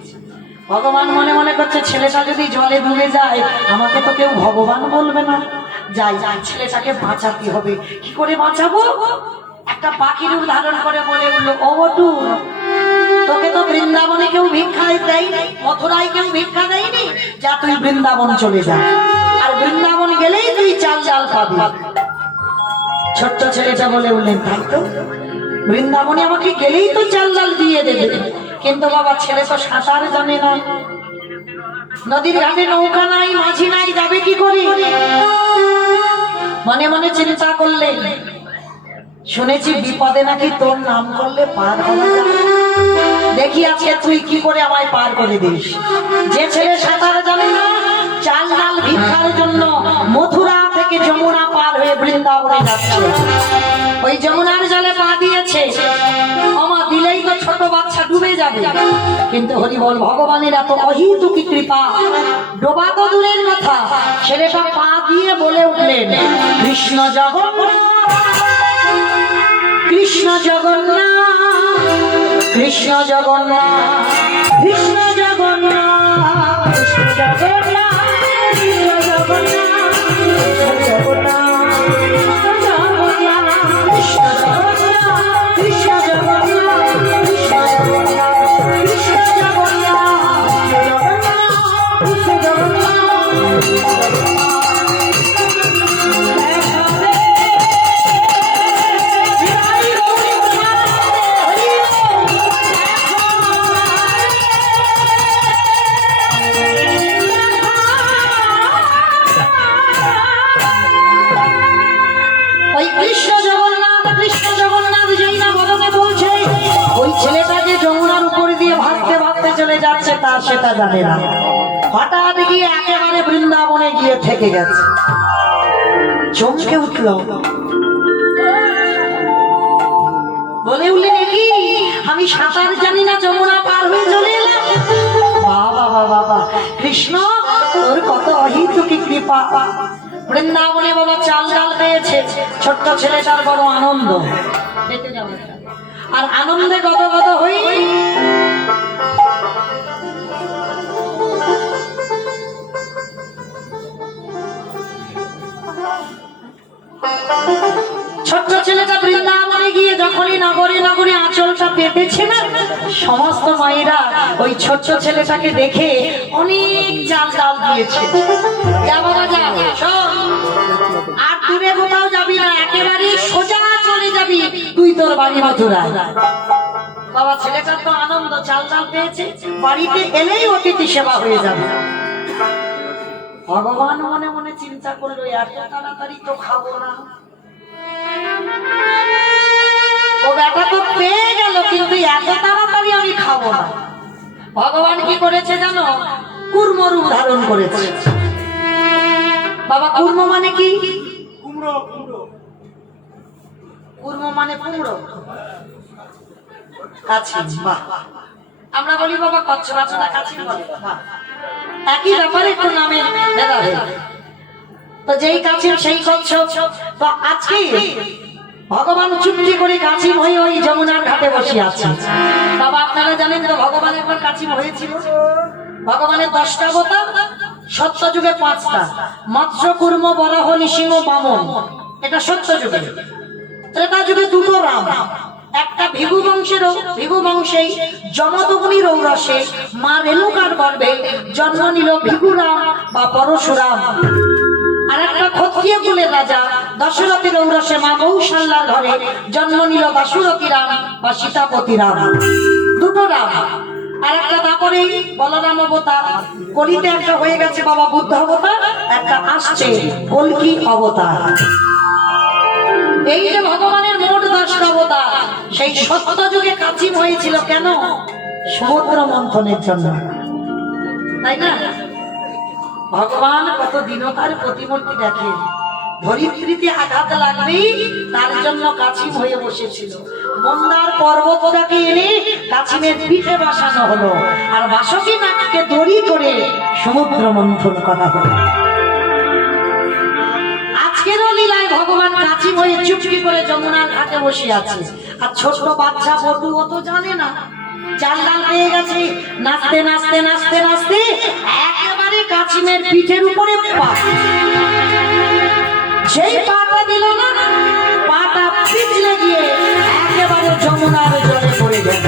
ভগবান মনে মনে করছে ছেলেটা যদি জলে ডুবে যায় আমাকে তো কেউ ভগবান বলবে না, যাই যাই ছেলেটাকে বাঁচাতে হবে। কি করে বাঁচাবো? একটা পাখির রূপ ধারণ করে বলে উঠলো, ও বটু, তোকে তো বৃন্দাবনে কেউ ভিক্ষা দেয়নি, মথুরায় কেউ ভিক্ষা দেয়নি, যা তুই বৃন্দাবন চলে যা, আর বৃন্দাবন গেলেই তুই চাল ডাল পাবি। ছোট্ট ছেলেটা বলে উঠলেন, তাই তো, বৃন্দাবনে আমাকে গেলেই তো চাল ডাল দিয়ে দেবে। কিন্তু বাবা ছেলে তো সাঁতার জানে না, নদীর ঘাটে নৌকা নাই, মাঝি নাই, যাবে কি করে? মনে মনে চিন্তা করলেন, শুনেছি বিপদে নাকি তোর নাম করলে পার হওয়া যায়, দেখি আজকে তুই কি করে আমায় পার করে দিস। যে ছেলে সাঁতার জানে না, চাল ডাল ভিক্ষার জন্য মথুরা থেকে যমুনা পার হয়ে বৃন্দাবনে যাচ্ছে, ওই যমুনার জলে পা দিয়েছে, আমা দিলেই তো ছোট বাচ্চা ডুবে যাবে। কিন্তু হরিবল ভগবানের এত অহিতুকি কৃপা, ডোবা তো দূরের কথা, ছেলেটা পা দিয়ে বলে উঠলেন, কৃষ্ণ জগন্নাথ, কৃষ্ণ জগন্নাথ, কৃষ্ণ জগন্নাথ, কৃষ্ণ জগন্নাথ, কৃষ্ণ জগন্নাথ, কৃষ্ণ জগন্নাথ, কৃষ্ণ জগন্নাথ, কৃষ্ণ জগন্নাথ, কৃষ্ণ জগন্নাথ, কৃষ্ণ জগন্নাথ, কৃষ্ণ জগন্নাথ, কৃষ্ণ জগন্নাথ। চলে যাচ্ছে তার সেটা জানে না, হঠাৎ গিয়ে একেবারে বৃন্দাবনে গিয়ে থেকে গেছে। চমকে উঠল, বলে উঠলেন, কি আমি সাঁতার জানি না, যমুনা পার হয়ে চলে এলাম। বাবা বাবা, কৃষ্ণ তোর কত অহিতুকি কৃপা। বৃন্দাবনে বাবা চাল ডাল পেয়েছে, ছোট্ট ছেলেটার বড় আনন্দ, আর আনন্দে গদগদ হই ছোট্ট ছেলেটা বৃন্দাবনে গিয়ে যখনই নগরে নগরে আঁচলটা পেতেছে না, সমস্ত মায়েরা ওই ছোট্ট ছেলেটাকে দেখে অনেক চাল ডাল দিয়েছে। আর দূরে কোথাও যাবি না, একেবারে সোজা চলে যাবি তুই তোর বাড়ি মথুরায়। বাবা ছেলেটার তো আনন্দ, চাল ডাল পেয়েছে, বাড়িতে এলেই অতিথি সেবা হয়ে যাবে। ভগবান মনে মনে চিন্তা করলো, এত তাড়াতাড়ি তো খাবো না, ও ব্যাটা তো পেয়ে গেল, কিন্তু এত তাড়াতাড়ি আমি খাবো না। ভগবান কি করেছে জানো? কুর্ম রূপ ধারণ করেছে। বাবা কুর্ম মানে কি? কুমড়ো। কুর্ম মানে কুমড়ো, কাছি। বাহ, আমরা বলি বাবা কচ্ছপ না কাছি বলে, একই ব্যাপারে একটু নামে ভেদাভেদ। তো যেই কাছে সেই কচ্ছপ। তো আজকে ভগবান চুপটি করে কাছিম হয়ে ওই যমুনার ঘাটে বসে আছে। বাবা আপনারা জানেন তো ভগবান একবার কাছিম হয়েছিল। ভগবানের 10টা অবতার, সত্য যুগে 5টা, মৎস্য, কুর্ম, বরাহ, নৃসিংহ, বামন, এটা সত্য যুগে। ত্রেতা যুগে 2টো রাম, একটা ভিগু বংশের, ভিগু বংশে যমদগ্নির ঔরসে মা রেণুকার গর্ভে জন্ম নিল ভিগুরাম বা পরশুরাম। আর একটা ক্ষত্রিয় কুলের রাজা দশরথের ঔরসে মা কৌশল্যার ঘরে জন্ম নিল বাসুরথী রাম বা সীতাপতি রাম। 2টো রাম। আর একটা তারপরে বলরাম অবতার, কলিতে একটা হয়ে গেছে বাবা বুদ্ধ অবতার, একটা আসছে কল্কি অবতার। এই যে ভগবানের মোট 10টা অবতার, সেই সত্য যুগে কাছিম হয়েছিল কেন? সমুদ্র মন্থনের জন্য, তাই না? ভগবান কত দীনতার প্রতিমূর্তি দেখেন, ধরিত্রীতে আঘাত লাগবেই তার জন্য কাছিম হয়ে বসেছিল। মন্দার পর্বতটাকে এনে কাছিমের পিঠে বসানো হলো, আর বাসকি নাককে দড়ি করে সমুদ্র মন্থন করা হলো। আজকেরও লীলায় ভগবান কাছিম হয়ে চুপটি করে যমুনার ঘাটে বসে আছে। আর ছোট বাচ্চা বটু ও তো জানে না, চাল ডাল পেয়ে গেছি, নাচতে নাচতে নাচতে নাচতে একেবারে কাচিমের পিঠের উপরে পা, সেই পাটা দিল না, পাটা পিছলে গিয়ে একেবারে যমুনার জলে পড়ে গেল।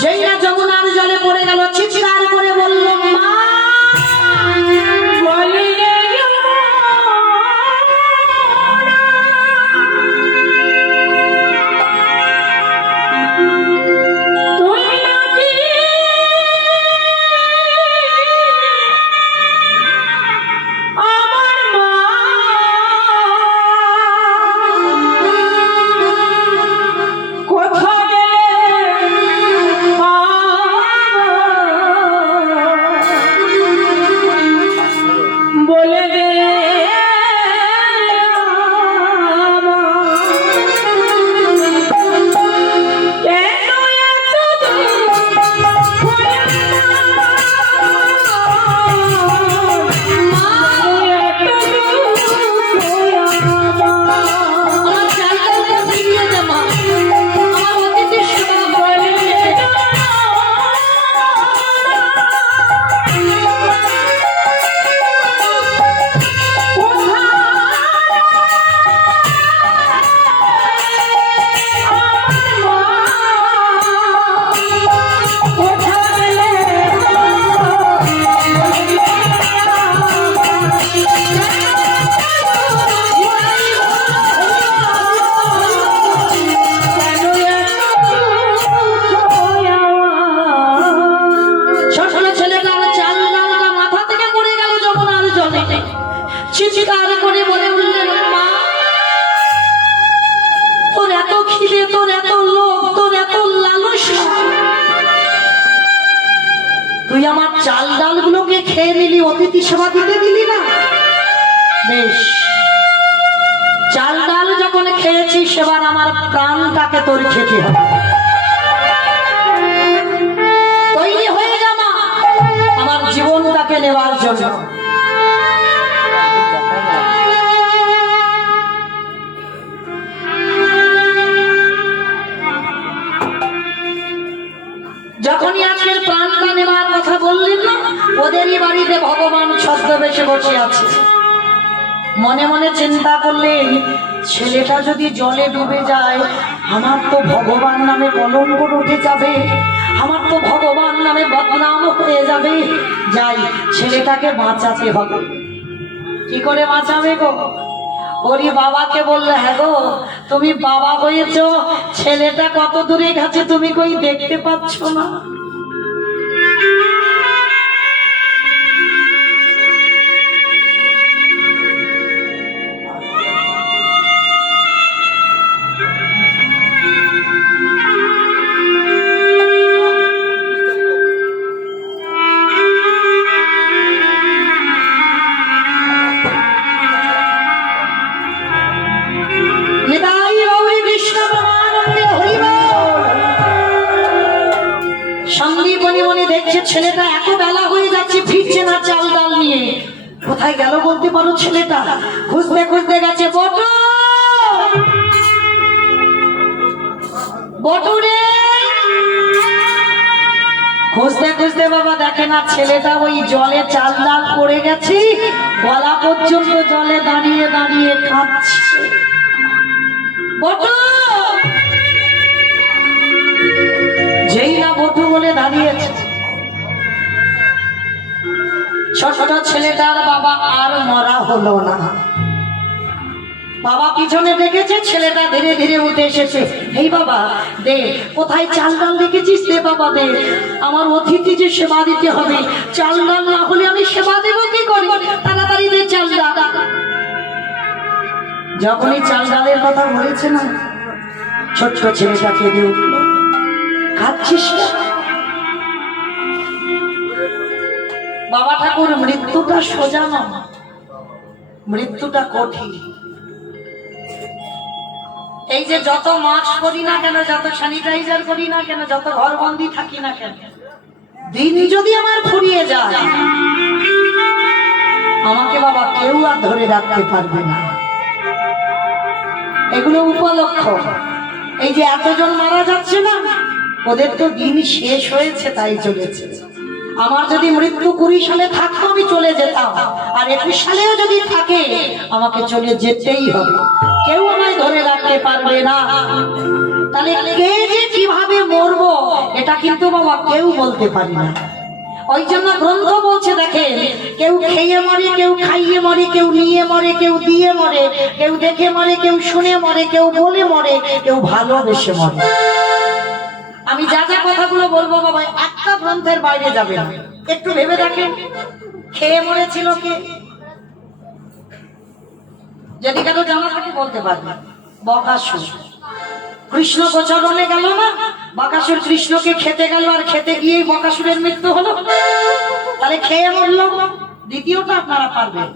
যেই না যমুনার জলে পড়ে গেল, চিৎকার করে বলল, মা চিৎকার করে বলে উঠলেন, মা তোর এত খিদে, তোর এত লোভ, তোর এত লালসা, তুই আমার চাল ডাল গুলোকে খেয়ে নিলি, অতিথি সেবা দিতে দিলি না। বেশ, চাল ডাল যখন খেয়েছি, সেবার আমার প্রাণটাকে তোর খেতে হবে। তৈরি হয়ে যা মা আমার জীবনটাকে নেওয়ার জন্য। যখনই আজকের প্রাণটা নেওয়ার কথা বললেন না, ওদেরই বাড়িতে ভগবান ছদ্মবেশে বসে আছে। মনে মনে চিন্তা করলেন, ছেলেটা যদি জলে ডুবে যায়, আমার তো ভগবান নামে কলঙ্ক উঠে যাবে, আমার তো ভগবান নামে বদনাম হয়ে যাবে। যাই, ছেলেটাকে বাঁচাতে হবে। কি করে বাঁচাবে গো? ওরই বাবাকে বললে, হ্যাঁ গো তুমি বাবা হয়েছ, ছেলেটা কত দূরে গেছে তুমি কই দেখতে পাচ্ছ না? ছেলেটা এত বেলা হয়ে যাচ্ছে, ফিরছে না চাল ডাল নিয়ে। কোথায় গেল বলতে পারো? ছেলেটা খুঁজতে খুঁজতে গেছে। বটু, বটুরে, খুঁজতে খুঁজতে বাবা দেখে না, ছেলেটা ওই জলে চাল ডাল পড়ে গেছে, গলা পর্যন্ত জলে দাঁড়িয়ে দাঁড়িয়ে কাঁদছে। বটু, যেই না বটু বলে দাঁড়িয়েছে, ছোট ছেলেটার বাবা আর মরা হলো না। বাবা পিছনে দেখেছে, ছেলেটা ধীরে ধীরে উঠে এসেছে। এই বাবা দে, কোথায় চাল ডাল দেখেছিস? দে বাবা দে, আমার অতিথি যে সেবা দিতে হবে, চাল ডাল না হলে আমি সেবা দেবো কি করে? তাড়াতাড়ি দে চাল ডাল। যখনই চাল ডালের কথা বলেছে না, ছোট্ট ছেলেটা কেঁদে উঠল। কাঁদছিস? বাবা ঠাকুর, মৃত্যুটা সোজা না, মৃত্যুটা কঠিন। এই যে যত মাস্ক করি না কেন, যত স্যানিটাইজার করি না কেন, যত ঘরবন্দি থাকি না কেন, দিন যদি আমার ফুরিয়ে যায়, আমাকে বাবা কেউ আর ধরে রাখতে পারবে না। এগুলো উপলক্ষ। এই যে এতজন মারা যাচ্ছে না, ওদের তো দিন শেষ হয়েছে, তাই চলেছে। আমার যদি মৃত্যু 20 সালে থাকতো আমি চলে যেতাম, আর 21 সালেও যদি থাকে আমাকে চলে যেতেই হবে, কেউ আমায় ধরে রাখতে পারবে না। তাহলে কে যে কিভাবে মরবো এটা কিন্তু বাবা কেউ বলতে পারি না। ওই জন্য গ্রন্থ বলছে দেখেন, কেউ খেয়ে মরে, কেউ খাইয়ে মরে, কেউ নিয়ে মরে, কেউ দিয়ে মরে, কেউ দেখে মরে, কেউ শুনে মরে, কেউ বলে মরে, কেউ ভালোবেসে মরে। আমি যা যা কথাগুলো বলবো বাবা একটা গ্রন্থের বাইরে যাবে না, একটু ভেবে দেখেন। খেয়ে মরেছিল কে? যদি কেন জানা থাকে বলতে পারবে। বকাসুর। কৃষ্ণ গোচরণে গেল না, বকাসুর কৃষ্ণকে খেতে গেল, আর খেতে গিয়ে বকাসুরের মৃত্যু হলো। তাহলে খেয়ে মরল। দ্বিতীয়টা আপনারা পারবেন।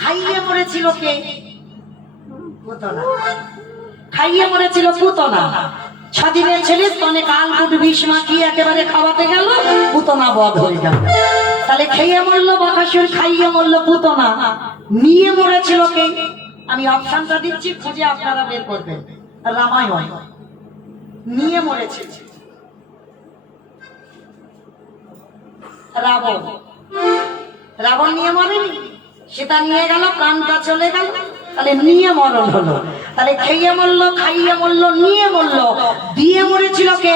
খাইয়ে মরেছিল কে? পুতনা। খাইয়ে মরেছিল পুতনা। 6 দিনের ছেলে স্তনে কালকুট বিষ মাখিয়ে একেবারে খাওয়াতে গেল, পুতনা বধ হয়ে গেল। তাহলে খেয়ে মরল বকাসুর, খাইয়ে মরল পুতনা। নিয়ে মরেছিল কে? আমি অপশনটা দিচ্ছি, খুঁজে আপনারা বের করবেন। রামায়ণ। নিয়ে মরেছে রাবণ। রাবণ নিয়ে মরেনি, সীতা নিয়ে গেল, প্রাণটা চলে গেল, তাহলে নিয়ে মরণ হলো। তাহলে খেয়ে মরল, খাইয়ে মরল, নিয়ে মরল। দিয়ে মরেছিল কে?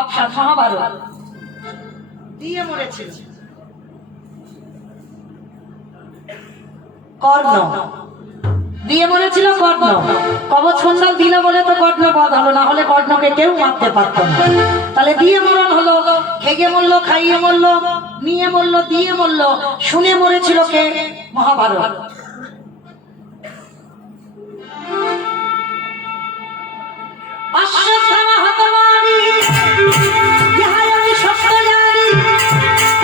অপশন মহাভারত। দিয়ে মরেছিল কর্ণ। দিয়ে মরেছিল কর্ণ। কবচ কুণ্ডল দিল বলে তো কর্ণ বধ হলো, না হলে কর্ণকে কেউ মারতে পারত না। তাহলে দিয়ে মরণ হলো। খেয়ে মরল, খাইয়ে মরল, নিয়ে মরল, দিয়ে মরল। শুনে মরেছিল কে? মহাভারত। অশ্বত্থামা হতবারী, ইহাই আমি সত্য জানি,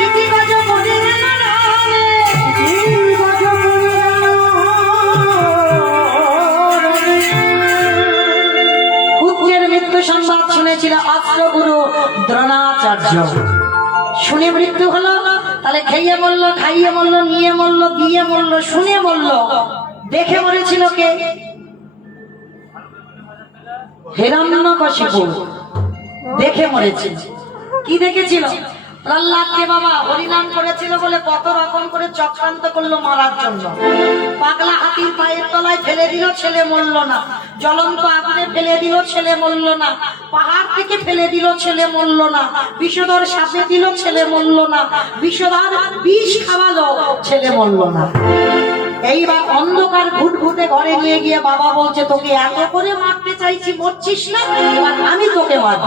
ইতি গজ মরিল না রামে, ইতি গজ মরিল না রামে। পুত্রের মৃত্যু সংবাদ শুনেছিল অস্ত্রগুরু দ্রোণাচার্য। শুনে মৃত্যু হলো। তাহলে খেয়ে মরল, খাইয়ে মরল, নিয়ে মরল, দিয়ে মরল, শুনে মরল। দেখে মরেছিল কে? হিরণ্যকশিপু। দেখে মরেছিল। কি দেখেছিল? প্রহ্লাদকে বাবা হরিনাম করেছিল বলে কত রকম করে চক্রান্ত করলো মারার জন্য। পাগলা হাতির পায়ের তলায় ফেলে দিল, ছেলে মরল না। জ্বলন্ত আগুনে ফেলে দিল, ছেলে মরল না। পাহাড় থেকে ফেলে দিল, ছেলে মরল না। বিষধর সাপে দিল, ছেলে মরল না। বিষধর বিষ খাওয়ালো, ছেলে মরল না। এইবার অন্ধকার ঘুটঘুটে ঘরে নিয়ে গিয়ে বাবা বলছে, তোকে এত করে মারতে চাইছি, মরছিস না, এবার আমি তোকে মারব।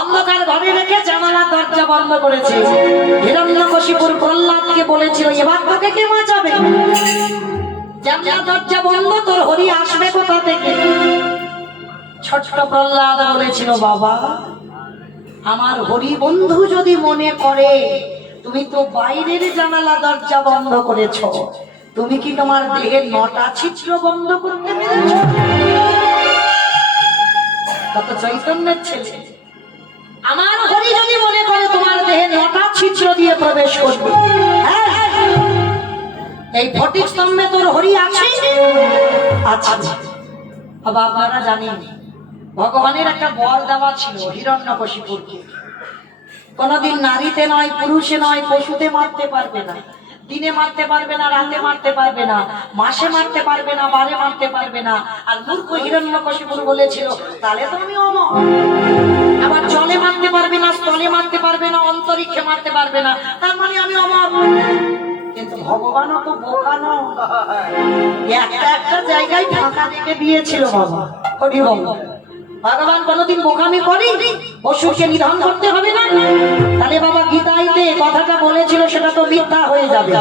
অন্ধকার ঘরে রেখে জানালা দরজা বন্ধ করেছে। হিরণ্যকশিপুর প্রহ্লাদকে বলেছিল, এবার তোকে কে বাঁচাবে? জানলা দরজা বন্ধ, তোর হরি আসবে কোথা থেকে? ছোট্ট প্রহ্লাদ বলেছিল, বাবা আমার হরি বন্ধু যদি মনে করে তুমি তো বাইরের জানালা দরজা বন্ধ করেছ, তুমি কি তোমার দেহের 9টা ছিদ্র বন্ধ করতে পেরেছ? কত চৈতন্যের ছেলে। আমার হরি যদি মনে করে তোমার দেহে 9টা ছিদ্র দিয়ে প্রবেশ করবে, এই ফটিক স্তম্ভে তোর হরি আছে? আচ্ছা বাবা, আপনারা জানেন ভগবানের একটা বর দেওয়া ছিল হিরণ্যকশিপুরকে। কোনদিন নারীতে নয়, পুরুষে নয়, পশুতে মারতে পারবে না, দিনে মারতে পারবে না, রাতে মারতে পারবে না, মাসে মারতে পারবে না, বারে মারতে পারবে না। আর মূর্খ হিরণ্যকশিপুর বলেছিল, তাহলে তো আমি অমর। আবার জলে মারতে পারবে না, স্থলে মারতে পারবে না, অন্তরিক্ষে মারতে পারবে না, তার মানে আমি অমর। কিন্তু ভগবানও তো বোকা নয়, একটা একটা জায়গায় ফাঁকা রেখে দিয়েছিল বাবা। হরি বল। ভগবান কোনদিন বোকামি করে? অসুরকে নিধন করতে হবে না? তাহলে বাবা গীতাইতে কথাটা বলেছিল সেটা তো মিথ্যা হয়ে যাবে।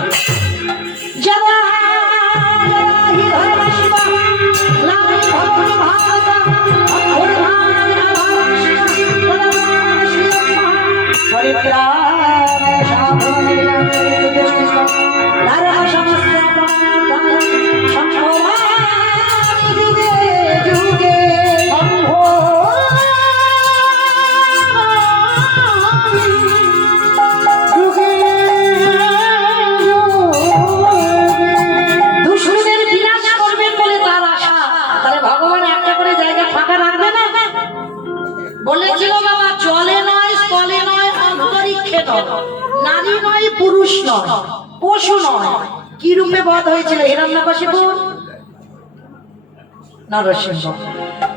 বলেছে পুরুষ নয়, পশু নয়। কি রূপে বধ হয়েছিল হিরণ্যকশিপু? নরসিংহ।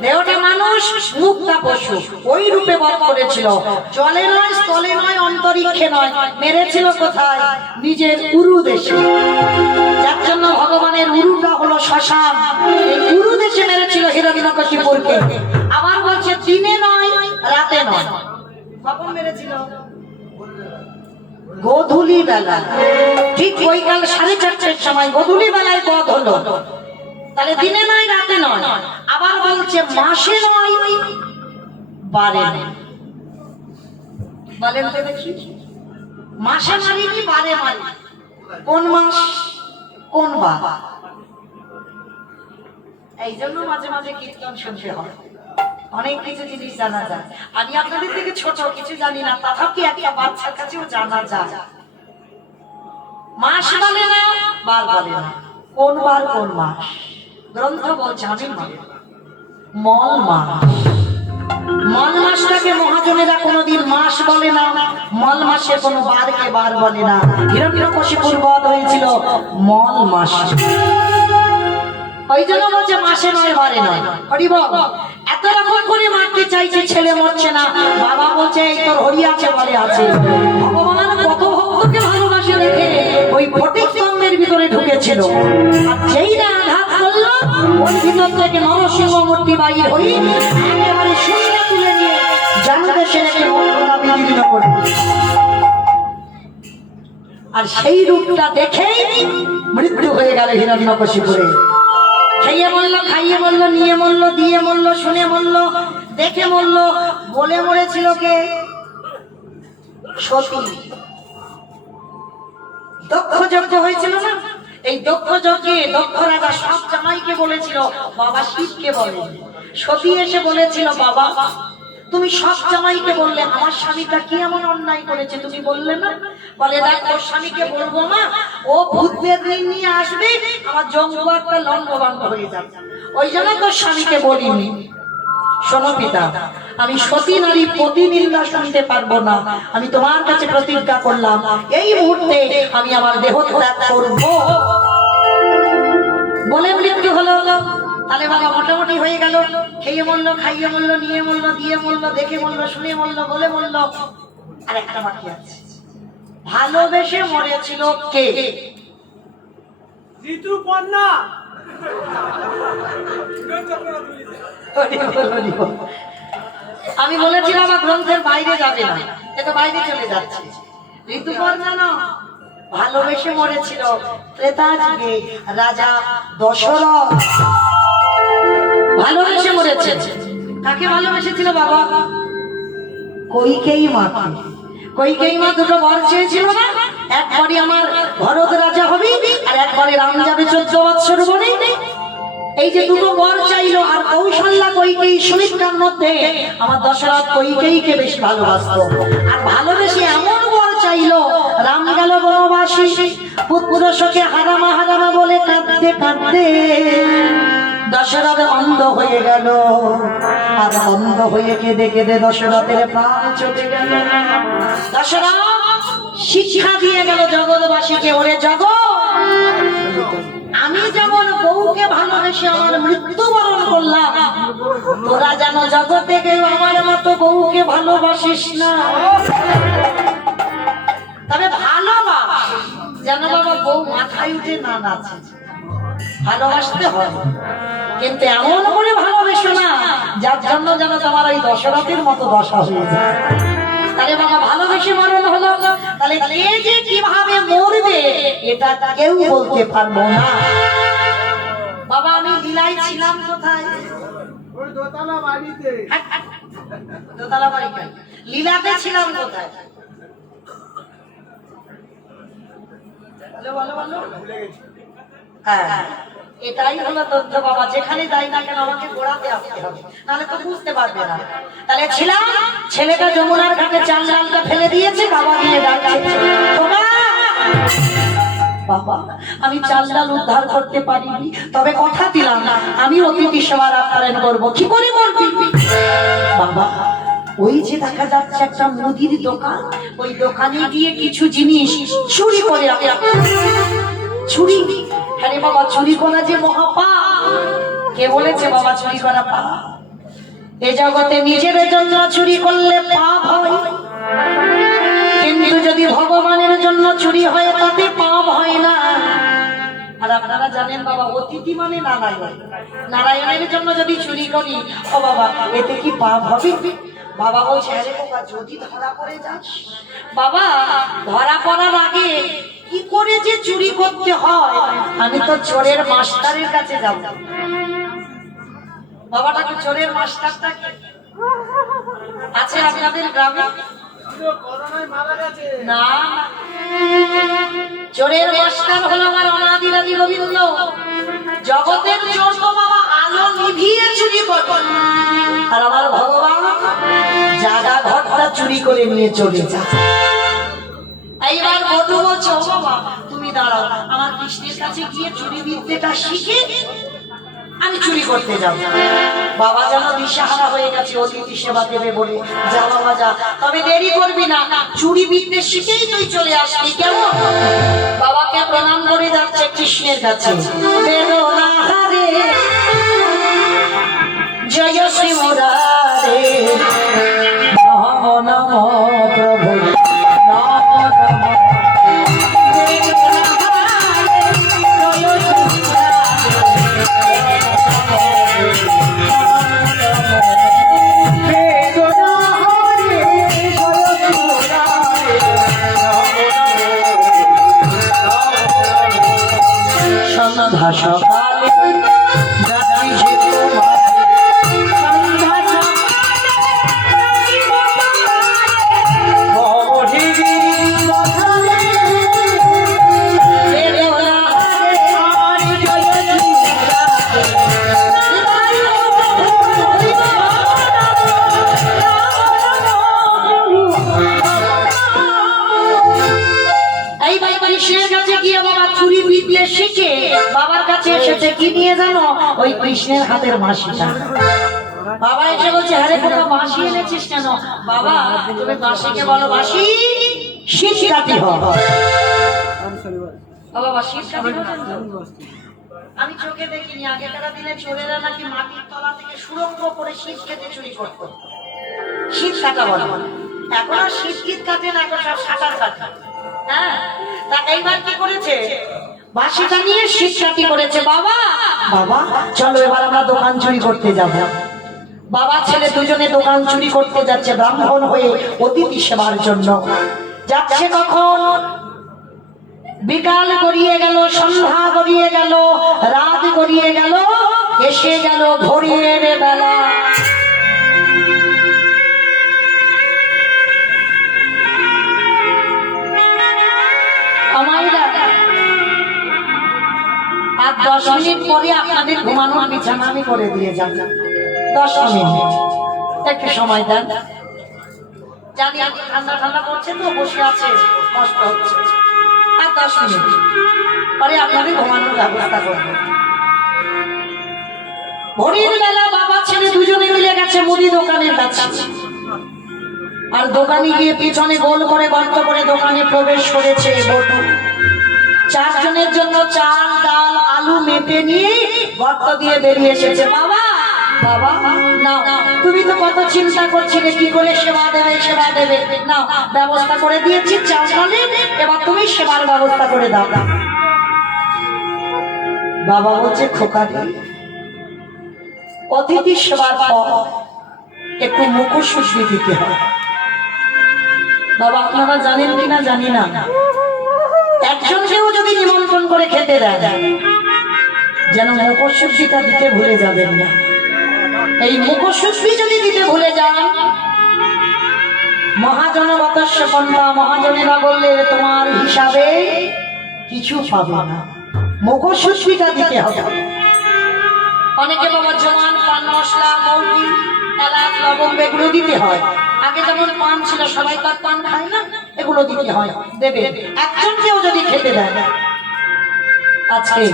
দেহটা মানুষ, মুখটা পশু, ওই রূপে বধ করেছিল। জলে নয়, স্থলে নয়, অন্তরিক্ষে নয়, মেরেছিল কোথায়? নিজের উরু দেশে। যার জন্য ভগবানের উরুটা হলো শ্মশান। এই উরু দেশে মেরেছিল হিরণ্যকশিপুরকে। আবার বলছে দিনে নয়, রাতে নয়। কখন মেরেছিল? গোধূলি বেলা, ঠিক বৈকাল 4:30টার সময় গোধূলি বেলায় বধ হলো। তাহলে দিনে নয়, রাতে নয়। আবার বলছে মাসে নয়, বারে নয়। বলেন তো দেখি, মাসে মারিনি, বারে মারি? কোন মাস, কোন বার? এই জন্য মাঝে মাঝে কীর্তন শুনতে হয়, অনেক কিছু জিনিস জানা যায়। আমি আপনাদের থেকে ছোট, কিছু জানি না, তথাপি একটা বাচ্চার কাছেও জানা যায়। মাস বলে না, বার বলে না, কোন বার কোন মাস? গ্রন্থ বলছে আমি মল মাস। মল মাসটাকে মহাজনেরা কোনোদিন মাস বলে না, মল মাসে কোনো বারকে বার বলে না। হিরণ্যকশিপুর বধ হয়েছিল মল মাস। ওই জন্য বলছে মাসে নয়, বারে নয়। হরি বল। এত রকম করে মারতে চাইছে, ছেলে মরছে না। বাবা বলছে এই তোর হরি আছে বলে আছে। ভগবান কত ভক্তকে ভালোবাসে দেখে ওই ফটিক স্তম্ভের ভিতরে ঢুকেছিল। আর যেই না আঘাত করলো, ওই ভিতর থেকে নরসিংহ মূর্তি বাইর হই একেবারে শূন্য তুলে নিয়ে জানদেশে রেখে মন্ত্রণা বিলীন করে। আর সেই রূপটা দেখেই মৃত্যু হয়ে গেল হিরণ্যকশিপুরে। খাইয়ে মরলো, খাইয়ে মরলো, নিয়ে মরলো, দিয়ে মরলো, শুনে মরলো, দেখে মরলো। বলে মরেছিল কে? সতী। দক্ষ যজ্ঞ হয়েছিল না? এই দক্ষ যজ্ঞে দক্ষ রাজা সব জামাইকে বলেছিল, বাবা শিবকে বলে। সতী এসে বলেছিল, বাবা তুমি সব জামাইকে বললে, আমার স্বামীটা কি এমন অন্যায় করেছে তুমি বললে না? বলে দেখ, ওর স্বামীকে বলবো মা, ও ভূতদের নিয়ে আসবে, আমার জঙ্গলটা লঙ্ঘভঙ্গ হয়ে যাবে, ওই জন্য তোর স্বামীকে বলিনি। শোনো পিতা, আমি সতী নারী প্রতিনিন্দা শুনতে পারবো না। আমি তোমার কাছে প্রতিজ্ঞা করলাম, এই মুহূর্তে আমি আমার দেহ ত্যাগ করবো। বলে মৃত্যু হলো। তাহলে বাবা মোটামুটি হয়ে গেল। খেয়ে মরলো, খাইয়ে মরলো, নিয়ে মরলো, দিয়ে মরলো, দেখে মরলো, শুনে মরলো, বলে মরলো। আর একটা বাকি আছে, ভালোবেসে মরেছিল কে? ঋতুপর্ণা। আমি বলেছিলাম আমার গ্রন্থের বাইরে যাবে না, এ তো বাইরে চলে যাচ্ছে। ঋতুপর্ণা না, ভালোবেসে মরেছিল ত্রেতাযুগে রাজা দশরথ। ভালোবেসে মরেছে। কাকে ভালোবেসেছিল বাবা? কইকেয়ী মাকে। কইকেয়ী মা দুটো বর চেয়েছিল না? একবারই আমার ভরত রাজা হবি, আর একবারে রাম যাবে 14 বৎসর বনে। এই যে দুটো বর চাইলো, আর কৌশল্যা কইকেয়ী সুমিত্রার মধ্যে আমার দশরথ কইকেয়ীকে বেশি ভালোবাসতো। আর ভালোবেসে এমন বর চাইলো, রাম গেল বনবাসী, পুত্র শোকে হারামা হারামা বলে কাঁদতে কাঁদতে দশরথ অন্ধ হয়ে গেল। আর অন্ধ হয়ে কেঁদে কেঁদে দশরথের প্রাণ চলে গেল। দশরথ শিক্ষা দিয়ে গেল জগৎবাসীকে, ওরে জগৎ, আমি যেমন বউকে ভালোবেসে আমার মৃত্যুবরণ করলাম, তোরা যেন জগতে কেউ আমার মতো বউকে ভালোবাসিস না। তবে ভালোবাস, যেন বাবা বউ মাথায় উঠে না নাচে। ভালোবাসতে হয়, কিন্তু এমন করে ভালোবেসো না যার জন্য যেন তোমার ওই দশরথের মতো দশা হয়ে যায়। তাহলে বাবা ভালোবেসে মরণ হলো, তাহলে কে যে কিভাবে মরবে এটা কেউ বলতে পারবো না। বাবা আমি লীলায় ছিলাম কোথায়? ওই দোতলা বাড়িতে। দোতলা বাড়ি কেন? লীলাতে ছিলাম কোথায়? বলো বলো। হ্যাঁ, এটাই হলো তথ্য বাবা। যেখানে যাই না কেন আমাকে গোড়াতে আসতে হবে, নাহলে তো বুঝতে পারবে না। তাহলে ছিলাম, ছেলেটা যমুনার ঘাটে চাল ডালটা ফেলে দিয়েছে, বাবা গিয়ে ডাকছে, বাবা আমি চাল ডাল উদ্ধার করতে পারিনি, তবে কথা দিলাম না আমি অতিথি সেবার আপ্যায়ন করবো। কি করে বলবি? বাবা ওই যে দেখা যাচ্ছে একটা মুদির দোকান, ওই দোকানে গিয়ে কিছু জিনিস চুরি করে চুরি। হ্যাঁ রে বাবা, চুরি করা যে মহাপাপ। কে বলেছে বাবা চুরি করা পাপ? এ জগতে নিজের জন্য চুরি করলে পাপ হয়, কিন্তু যদি ভগবানের জন্য চুরি হয় তাতে পাপ হয় না। আর আপনারা জানেন বাবা, অতিথি মানে নারায়ণ, নারায়ণের জন্য যদি চুরি করি ও বাবা এতে কি পাপ হবে? বাবা বলছে আরে বাবা, যদি ধরা পড়ে যাস, বাবা ধরা পড়ার আগে কি করে যে চুরি করতে হয় আমি তো চোরের মাস্টারের কাছে যাব। বাবাটাকে চোরের মাস্টারটা আছে আপনাদের গ্রামে? না, চোরের মাস্টার হলো আমার অনাদিরাদি গোবিন্দ। জগতের চোর তো বাবা আলো নিভিয়ে চুরি করে, আর আমার ভগবান জাগা ঘরটা চুরি করে নিয়ে চলে যায়। এইবার বটু বলছে ও বাবা তুমি দাঁড়াও, আমার কৃষ্ণের কাছে গিয়ে চুরি বিদ্যেটা শিখে আমি চুরি করতে যাব। বাবা যেন দিশাহারা হয়ে গেছে অতিথি সেবা দেবে বলে, যা বাবা যা, তবে দেরি করবি না, চুরি বিদ্যে শিখেই তুই চলে আসবি কেমন? বাবাকে প্রণাম করে যাচ্ছে কৃষ্ণের কাছে। জয় শ্রী মুরারে নম নম প্রভু নম নম। সন্ধ্যা সকালে যাচ্ছি যে শিখে বাবার কাছে এসেছে কি নিয়ে জানো? ওই কৃষ্ণের হাতের মাসিটা। বাবা এসে বলছে আরে কোথা বাঁশি এনেছিস কেন? বাবা তুমি বাঁশিকে বলো বাঁশি শীত কাটি বাবা শীত কাটি। আমি চোখে দেখিনি, আগেকার দিনে চোরেরা নাকি মাটির তলা থেকে সুরঙ্গ করে শীত কেটে চুরি করত। শীত কাটা বলো, এখন আর শীত গীত কাটে না, এখন সব সাঁতার কাটে। হ্যাঁ, তা এইবার কি করেছে? বাঁশিটা নিয়ে শীত কাটি করেছে। বাবা বাবা চলো এবার আমরা দোকান চুরি করতে যাব। বাবা ছেলে দুজনে দোকান চুরি করতে যাচ্ছে ব্রাহ্মণ হয়ে অতিথি সেবার জন্য। যাচ্ছে কখন? বিকাল গড়িয়ে গেল, সন্ধ্যা গড়িয়ে গেল, রাত গড়িয়ে গেল, এসে গেল ভোরের বেলা। আর 10 মিনিট পরে আপনাদের ঘুমানোর বিছানা আমি করে দিয়ে যাব। 10 মিনিট একটু সময় দেন। জানি আপনি ঠান্ডা ঠান্ডা পড়ছে তো বসে আছে, কষ্ট হচ্ছে। আর 10 মিনিট পরে আপনাদের ঘুমানোর ব্যবস্থা করবো। ভোরের বেলা বাবা ছেলে দুজনে মিলে গেছে মুদি দোকানের কাছে। আর দোকানে গিয়ে পিছনে গোল করে গর্ত করে দোকানে প্রবেশ করেছে বটু। 4 জনের জন্য চাল ডাল আলু মেপে নিয়ে গর্ত দিয়ে বেরিয়ে এসেছে। বাবা বাবা না, তুমি তো কত চিন্তা করছিলে কি করে সেবা দেবে সেবা দেবে, না ব্যবস্থা করে দিয়েছি চাল ডালের, এবার তুমি সেবার ব্যবস্থা করে দাও। বাবা বলছে খোকা অতিথি সেবার পর একটু মুখশুদ্ধি দিতে হয়। বাবা আপনারা জানেন কিনা জানি না, একজনকেও যদি নিমন্ত্রণ করে খেতে দেয় যেন মুখশুদ্ধিটা দিতে ভুলে যাবেন না। এই মুখশুদ্ধি যদি দিতে ভুলে যান, মহাজনগতস্য পন্থা, মহাজনেরা বললে তোমার হিসাবে কিছু পাবে না, মুখশুদ্ধিটা দিতে হবে। অনেকে বাবা জোয়ান পান মশলা মৌরি এলাচ লবঙ্গ এগুলো দিতে হয়। আগে যেমন পান ছিল সবাই তার পান খায় না, এগুলো দিতে হয় দেবে। একজনকেও যদি খেতে দেয় আজকে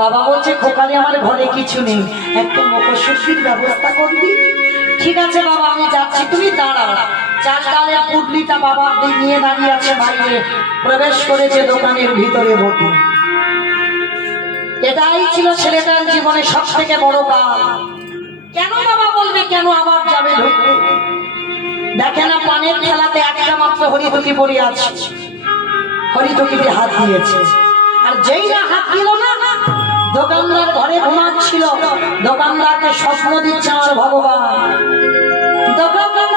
বাবা বলছে খোকারে আমার ঘরে কিছু নেই, একটু মুখশুদ্ধির ব্যবস্থা করবি। ঠিক আছে বাবা আমি যাচ্ছি, তুমি দাঁড়াও। চাল ডালের পুটলিটা বাবা নিয়ে দাঁড়িয়ে আছে বাইরে, প্রবেশ করেছে দোকানের ভিতরে বটু। এটাই ছিল ছেলেটার জীবনে সব থেকে বড় কাজ। কেন বাবা বলবে, কেন আবার যাবে ঢুকতে? দেখে না পানের খেলাতে একটা মাত্র হরিতকি পড়ে আছে, হরিতকিতে হাত দিয়েছে। আর যেই না হাত দিল না, দোকানদার ঘরে ঘুমাচ্ছিল, দোকানদারকে স্বপ্ন দিচ্ছে আমার ভগবান। দোকানদার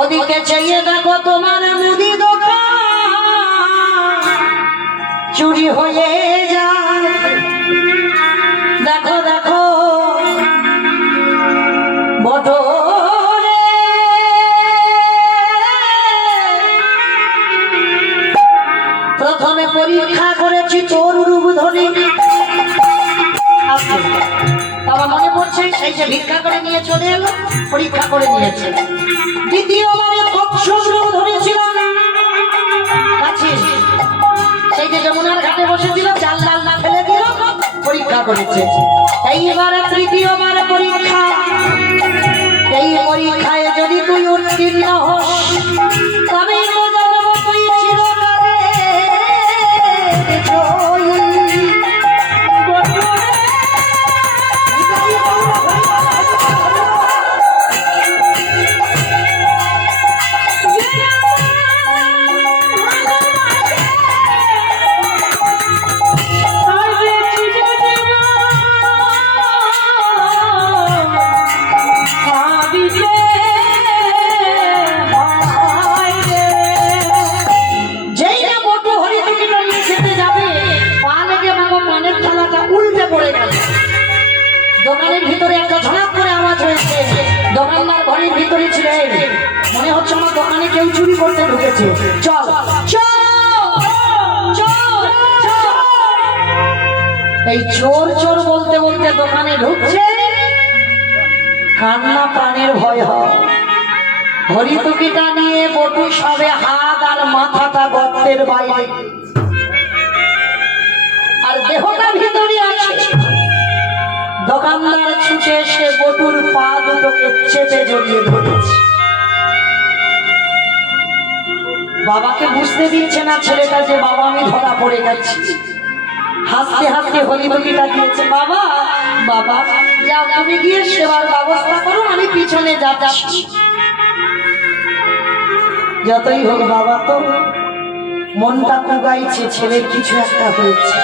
ওদিকে চাইয়ে দেখো তোমার মুদি দোকান চুরি হয়ে যায়। দেখো দেখো বটরে প্রথমে পরীক্ষা করেছি তোর রূপ ধরে। বাবা মনে পড়ছে সেই যে ভিক্ষা করে নিয়ে চলে এলো, পরীক্ষা করে নিয়েছে। দ্বিতীয়বারে কচ্ছপ রূপ ধরেছিলাম কাছে, সেই যে যমুনার ঘাটে বসেছিল, চাল ডাল না ফেলে দিল, পরীক্ষা করেছে। এইবারে তৃতীয়বার পরীক্ষা, এই পরীক্ষায় যদি তুই উত্তীর্ণ হস তবেই তো জানবো তুই চিরকালে জয়ী। দোকানের ভিতরে একটা ঝনাক করে আওয়াজ হয়েছে, দোকানদার ঘরের ভিতরে ছিলেন। মনে হচ্ছে আমার দোকানে কেউ চুরি করতে ঢুকেছে। চল এই চোর চোর বলতে বলতে দোকানে ঢুকছে, কান্না প্রাণের ভয় হয়। হরিতকিটা নিয়ে বটু সবে হাত আর মাথাটা গর্তের বাইরে, আর দেহটা ভিতরে আছে। দোকানদার ছুটে এসে বটুর পা দুটোকে চেপে জড়িয়ে ধরেছে। বাবাকে বুঝতে দিচ্ছে না ছেলেটা যে বাবা আমি ধরা পড়ে গেছি। হাসতে হাসতে হরিতকিটা দিয়েছে। বাবা বাবা যাও, তুমি গিয়ে সেবার ব্যবস্থা করো, আমি পিছনে যাচ্ছি। যতই হোক বাবা তো মনটা কুগাইছে, ছেলের কিছু একটা হয়েছে।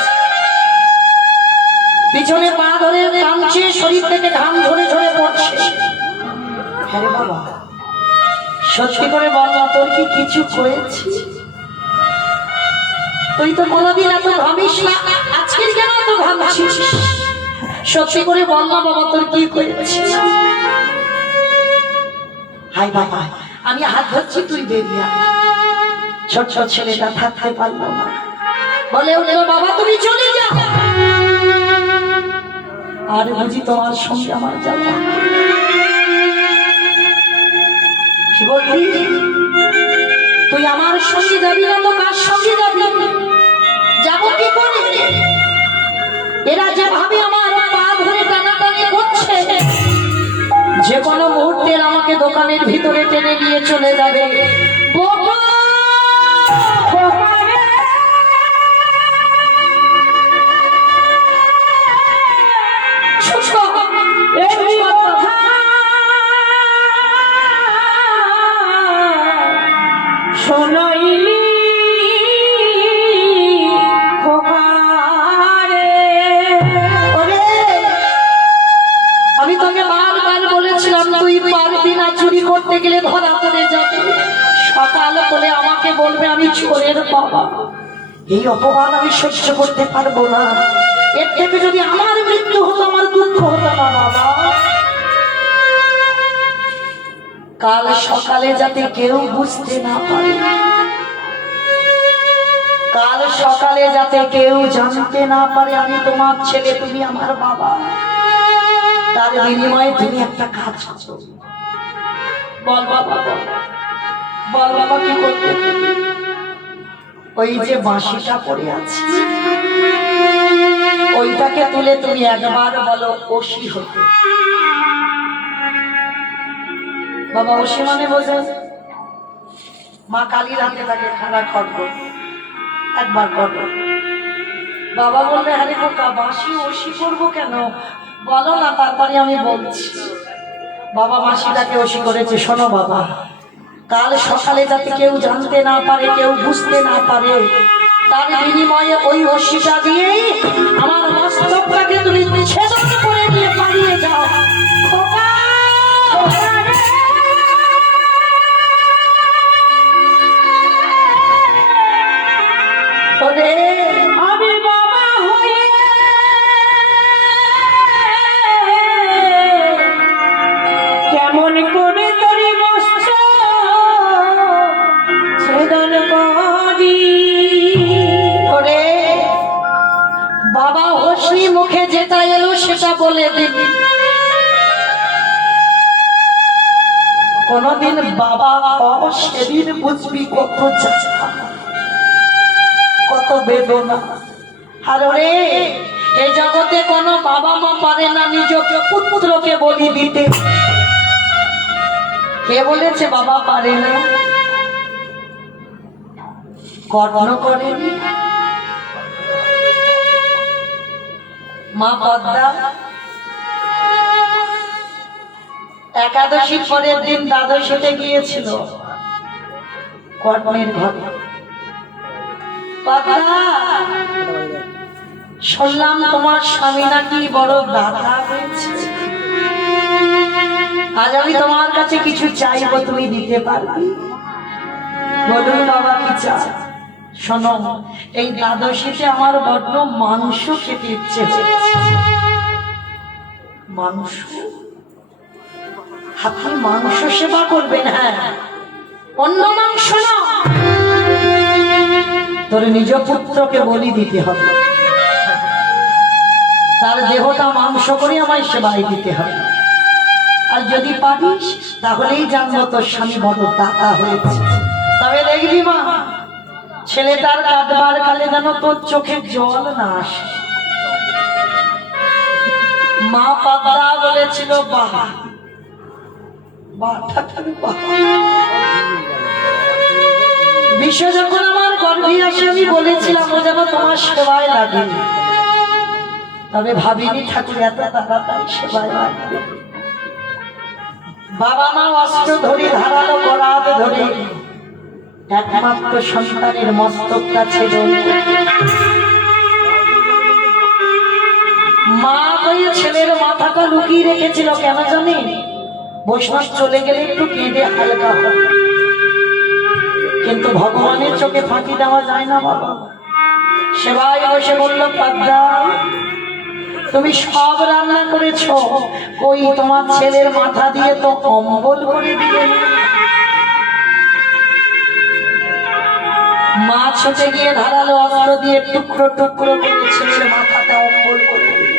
পিছনে পা ধরে কাঁদছে, শরীর থেকে ঘাম ঝরে ঝরে পড়ছে। হ্যাঁ রে বাবা, সত্যি করে বল না, তোর কি কিছু হয়েছে? তুই তো কোনোদিন এত ঘামিস না, আজকের কেন এত ঘামছিস? সত্যি করে বল না বাবা, তোর কি হয়েছে? হাই বাবা, আমি হাত ধরছি, তুই বেরিয়ে আয়। ছোট ছেলেটা থাকতে পারলো না, বলে উঠলো বাবা তুমি চলে যাও। আর বুঝি তোমার সঙ্গে আমার যাওয়া? কি বলবি? তুই আমার সঙ্গে যাবি না তো কার সঙ্গে যাবি? যাবো কি করে? এরা যেভাবে আমার পা ধরে টানাটানি করছে, যে কোনো মুহূর্তে আমাকে দোকানের ভিতরে টেনে নিয়ে চলে যাবে। আমি তোকে বারবার বলেছিলাম তুই পারবি না, চুরি করতে গেলে ধরা পড়ে যাবে। সকাল হলে আমাকে বলবে আমি চোরের বাবা। এই অপমান আমি সহ্য করতে পারবো না। এর থেকে যদি আমার মৃত্যু হতো আমার দুঃখ হতো না বাবা। কাল সকালে যাতে কেউ বুঝতে না পারে, কাল সকালে যাতে কেউ জানতে না পারে আমি তোমার ছেলে, তুমি আমার বাবা। তার বিনিময়ে তুমি একটা কাজ করো। বল বাবা, বল বাবা কি করতে? ওই যে বাঁশিটা পড়ে আছে ওইটাকে তুলে তুমি একবার বলো ওসি হতে। বাবা ওসি মানে বোঝেন? মা কালীর হাতে থাকে খানা খড়গ, একবার করো। বাবা বললে আরে খোকা বাঁশি ওসি করবো কেন বলো না, তারপরে আমি বলছি। বাবা বাঁশিটাকে ওসি করেছে। শোনো বাবা, কাল সকালে যাতে কেউ জানতে না পারে, কেউ বুঝতে না পারে, তার বিনিময়ে ওই ওসিটা দিয়েই আমার মস্তকটাকে তুমি ছেদন করে নিয়ে পালিয়ে যাও। খোকা, খোকা রে। ওরে আমি বাবা হয়ে কেমন করে তোরে মস্ত ছেদন করি। ওরে বাবা হোসনি মুখে যেটা এলো সেটা বলে দিবি। কোনদিন বাবা সেদিন বুঝবি কত চাচা, কত বেদনা। আর ওরে এই জগতে কোনো বাবা মা পারে না নিজ পুত্রকে বলি দিতে। কে বলেছে বাবা পারে না? কর্ণ করেনি মা পদ্মা। একাদশীর পরের দিন দ্বাদশীতে গিয়েছিল কর্ণের ঘরে। পদ্মা, শুনলাম তোমার স্বামী নাকি বড় দাতা হয়েছে, আজ আমি তোমার কাছে কিছু চাইবো, তুমি দিতে পারবে? বলুন বাবা কি চাই? শোনো, এই দ্বাদশীতে আমার বড্ড মাংস খেতে ইচ্ছে হচ্ছে। মাংস? আপনি মাংস সেবা করবেন? হ্যাঁ, অন্য মাংস না, তোর নিজ পুত্রকে বলি দিতে হবে, তার দেহটা মাংস করে আমায় সেবাই দিতে হবে। আর যদি পারিস তাহলেই জানবো তোর স্বামী বড় দাতা হয়েছে। তবে দেখবি মা, ছেলেটার কাঁদবার কালে যেন তোর চোখে জল না আসে। মা পদ্মা বলেছিল বাবা, বিশ্ব যখন আমার গর্ভে আসে আমি বলেছিলাম ও যেন তোমার সেবায় লাগে, তবে ভাবিনি ঠাকুর এত তাড়াতাড়ি সেবায় লাগবে। বাবা মা অস্ত্র ধরে ধারালো করাত ধরে একমাত্র সন্তানের মস্তকটা ছেদন। মা ওই ছেলের মাথাটা লুকিয়ে রেখেছিল কেন জানি? বৈষ্ণব চলে গেলে একটু কেঁদে হালকা হয়, কিন্তু ভগবানের চোখে ফাঁকি দেওয়া যায় না বাবা। সেবাই বসে বলল পদ্মা, তুমি সব রান্না করেছো, ওই তোমার ছেলের মাথা দিয়ে তো অম্বল করে দিলে। মা ছুটে গিয়ে ধারালো অস্ত্র দিয়ে টুকরো টুকরো করে ছেলের মাথাটা অম্বল করে দিল।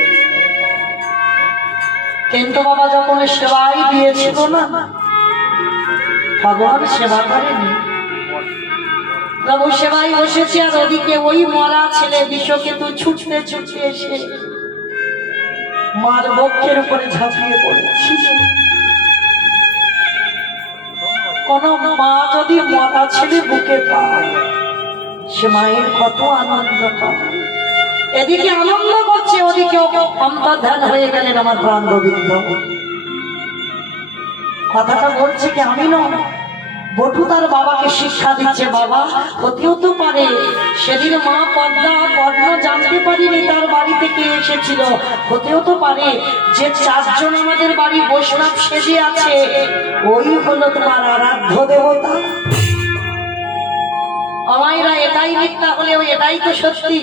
কিন্তু বাবা যখন সেবাই দিয়েছিল না, ভগবান সেবা করেনি। প্রভু সেবাই বসেছে আর ওদিকে ওই মরা ছেলে বিষকেতু ছুটতে ছুটতে এসে মার বক্ষের উপরে ঝাঁপিয়ে পড়েছিল। কোন মা যদি মরা ছেলে বুকে পায়, সে মায়ের কত আনন্দ পায়। এদিকে আনন্দ করছে, ওদিকে অন্তর্ধান হয়ে গেলেন আমার প্রাণ গোবিন্দ। কথাটা বলছে কি আমি নয়, বটু তার বাবাকে শিক্ষা দিচ্ছে। বাবা, হতেও তো পারে সেদিন মা পদ্মা কর্ণ জানতে পারিনি তার বাড়ি থেকে এসেছিল। হতেও তো পারে যে চারজন আমাদের বাড়ি বৈষ্ণব সেজে আছে, ওই হলো তোমার আরাধ্য দেবতা। আমায়রা এটাই মিথ্যা হলেও এটাই তো সত্যি।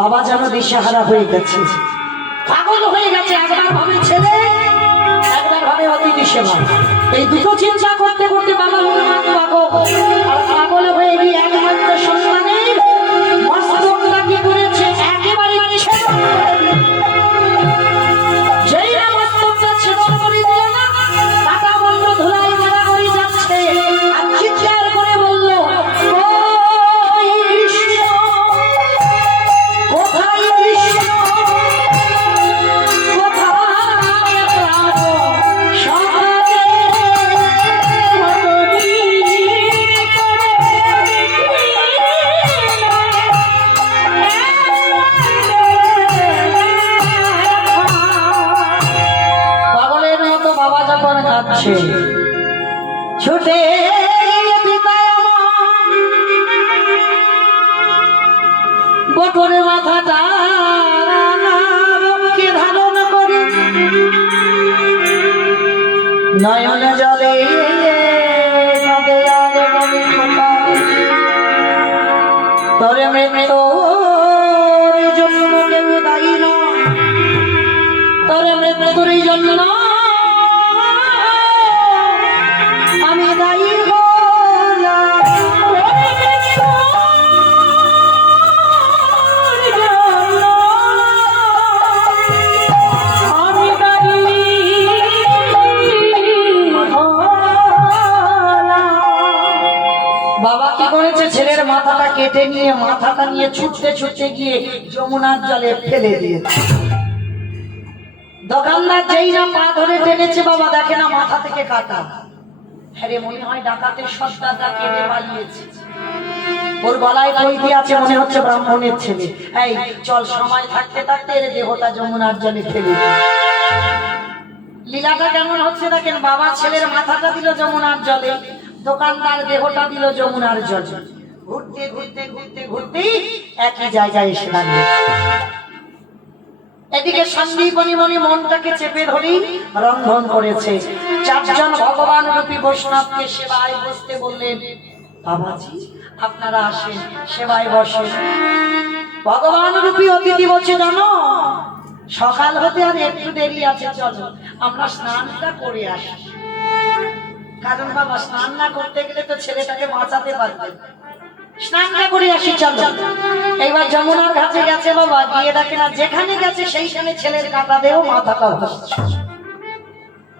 বাবা যেন দিশেহারা হয়ে গেছে, পাগল হয়ে গেছে। একবার ভাবে ছেলে, একবার ভাবে অতিথি সেবা। এই দুটো চিন্তা করতে করতে বাবা হনুমান পাগল, আর পাগল হয়ে গিয়ে একমাত্র সন্তানের মস্তকটা কি করেছে একেবারে ছেদন করে দিল। যেই না মস্তকটা ছেদন করে দিল না, কাটা বলল ধুলাই মারা হয়ে যাচ্ছে, আর চিৎকার করে বলল ওই কাঁদছে ছুটে বটরে মাথাটা রক্ষে ধারণ করে নয়নে জলে তরে মৃত্যুর জন্য কেউ দায়ী নয়, তরে মৃত্যুর জন্য আমি দায়ী ছেলের মাথাটা কেটে নিয়ে মাথাটা নিয়ে ছুটতে ছুটতে গিয়ে যমুনার জলে ফেলে দিয়েছে। দোকানদার যেই না পা ধরে টেনেছে বাবা দেখে না মাথা থেকে কাটা। হ্যাঁ মনে হয় ডাকাতের সর্দারটা কেটে পালিয়েছে। ওর গলায় কইতে আছে মনে হচ্ছে ব্রাহ্মণের ছেলে। এই চল সময় থাকতে থাকতে এর দেহটা যমুনার জলে ফেলে দিই। লীলাটা কেমন হচ্ছে দেখেন, বাবা ছেলের মাথাটা দিল যমুনার জলে, দোকানদার দেহটা দিল যমুনার জলে। ঘুরতে ঘুরতে ঘুরতে ঘুরতে একই জায়গায় এসে দাঁড়িয়ে। এদিকে সন্দীপনী মনি মনটাকে চেপে ধরেই রন্ধন করেছে। চারজন ভগবান রূপী বৈষ্ণবকে সেবায় বসতে বললেন, বাবাজি আপনারা আসেন সেবায় বসেন। ভগবান রূপী অতিথি বলছে জানো সকাল হতে আর একটু দেরি আছে, চলো আমরা স্নানটা করে আসি। কারণ বাবা স্নান না করতে গেলে তো ছেলেটাকে বাঁচাতে পারবে। স্নানটা করে আসি চলো। এইবার যমুনার ঘাটে গেছে বাবা, গিয়ে দেখে না যেখানে গেছে সেইখানে ছেলের কাটা দেহ মাথাটা ভাসছে।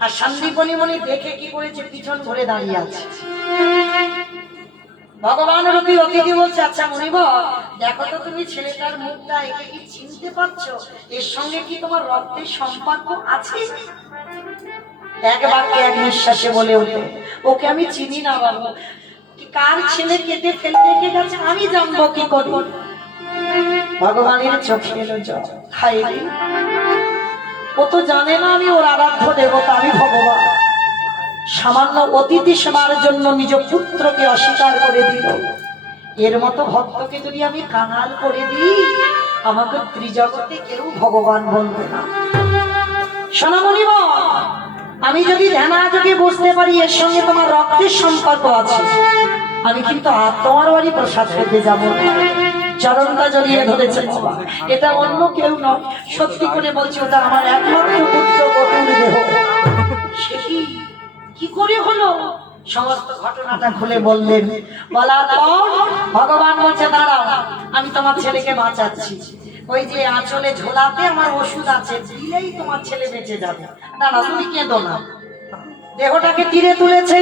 আর সন্দীপনী মনি দেখে কি করেছে, পিছন ঘুরে দাঁড়িয়ে আছে। ভগবান রূপী অতিথি বলছে, আচ্ছা মনিবর দেখো তো তুমি ছেলেটার মুখটা, একে কি চিনতে পারছো? এর সঙ্গে কি তোমার রক্তের সম্পর্ক আছে? এক বাক্যে এক নিঃশ্বাসে বলে ওঠে, ওকে আমি চিনি না বাবু। কার ছেলে কেটে ফেলে রেখে গেছে আমি জানবো কি করে? ভগবানের চোখে এলো জল। হাই ও তো জানে না আমি ওর আরাধ্য দেবতা, আমি ভগবান। সামান্য অতিথি সেবার জন্য নিজ পুত্রকে অস্বীকার করে দিল। এর মতো ভক্তকে যদি আমি কাঙাল করে দিই, আমাকে ত্রিজগতে কেউ ভগবান বলবে না। সোনামণি আমি যদি ধ্যানাযোগে বুঝতে পারি এর সঙ্গে তোমার রক্তের সম্পর্ক আছে, আমি কিন্তু আর তোমার বাড়ি প্রসাদ খেতে যাবো না। চরণটা জড়িয়ে ধরেছে বাবা, এটা অন্য কেউ নয়, সত্যি করে বলছি ওটা আমার একমাত্র পুত্র বটুর দেহ। সে কি করে হলো? সমস্ত ঘটনাটা খুলে বললেন। বলার পর ভগবান বলছে, দাঁড়াও আমি তোমার ছেলেকে বাঁচাচ্ছি। ওই যে আঁচলে ঝোলাতে আমার ওষুধ আছে, দিলেই তোমার ছেলে বেঁচে যাবে। দাঁড়াও তুমি কেঁদো না। দেহটাকে তীরে তুলেছে,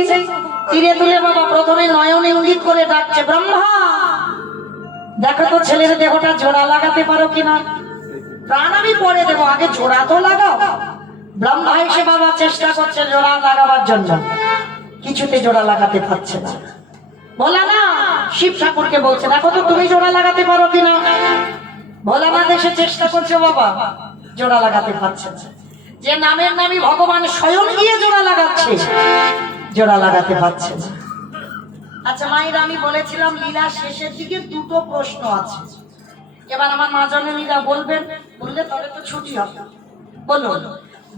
তীরে তুলে বাবা প্রথমে নয়ন ইঙ্গিত করে ডাকছে, ব্রহ্মা দেখো তো ছেলের দেহটা জোড়া লাগাতে পারো কিনা। প্রাণ আমি পরে দেবো, আগে জোড়া তো লাগাও। ব্রহ্মা এসে বাবা চেষ্টা করছে জোড়া লাগাবার জন্য, কিছুতে জোড়া লাগাতে পারছে না। বলা না শিব ঠাকুরকে বলছে, দেখো তো তুমি জোড়া লাগাতে পারো কিনা। ভোলানাথ এসে চেষ্টা করছে বাবা, জোড়া লাগাতে পারছে না। যে নামের নামই ভগবান স্বয়ং গিয়ে জোড়া লাগাচ্ছে, জোড়া লাগাতে পারছে না। আচ্ছা মায়েরা আমি বলেছিলাম লীলা শেষের দিকে দুটো প্রশ্ন আছে। এবার আমার মা জননীরা বলবেন, বললে তবে তো ছুটি হবে। বলুন,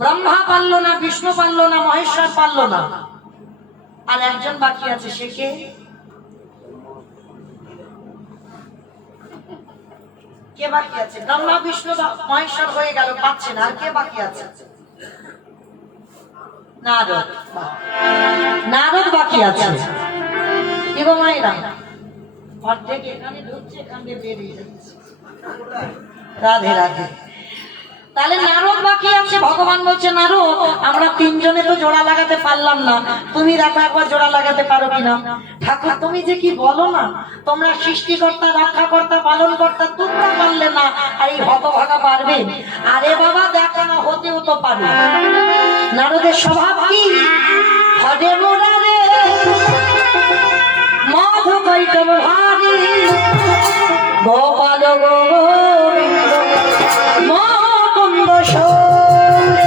ব্রহ্মা পারলো না, বিষ্ণু পারলো না, মহেশ্বর পারলো না, আর একজন বাকি আছে, সে কে? কে বাকি আছে? ব্রহ্মা বিষ্ণু মহেশ্বর হয়ে গেল, পাচ্ছে না, আর কে বাকি আছে? নারদ। নারদ বাকি আছে। কি গো মায়েরা, অর্ধেক এখানে ঢুকছে, এখানে বেরিয়ে যাচ্ছে। রাধে রাধে। তাহলে নারদ বাকি আছে। ভগবান বলছে, নারদ আমরা তিনজনে তো জোড়া লাগাতে পারলাম না, তুমি দেখো একবার জোড়া লাগাতে পারো কিনা। ঠাকুর তুমি যে কি বলো না, তোমরা সৃষ্টিকর্তা, রক্ষাকর্তা, পালন কর্তা, তোমরা পারলে না, আর এই হতভাগা পারবে? আরে বাবা দেখো না, হতেও তো পারে। নারদের স্বভাব কি? হরে মোরারে মাধব কৈতব ভারী গোপাল গোবিন্দ মুকুন্দ শোরে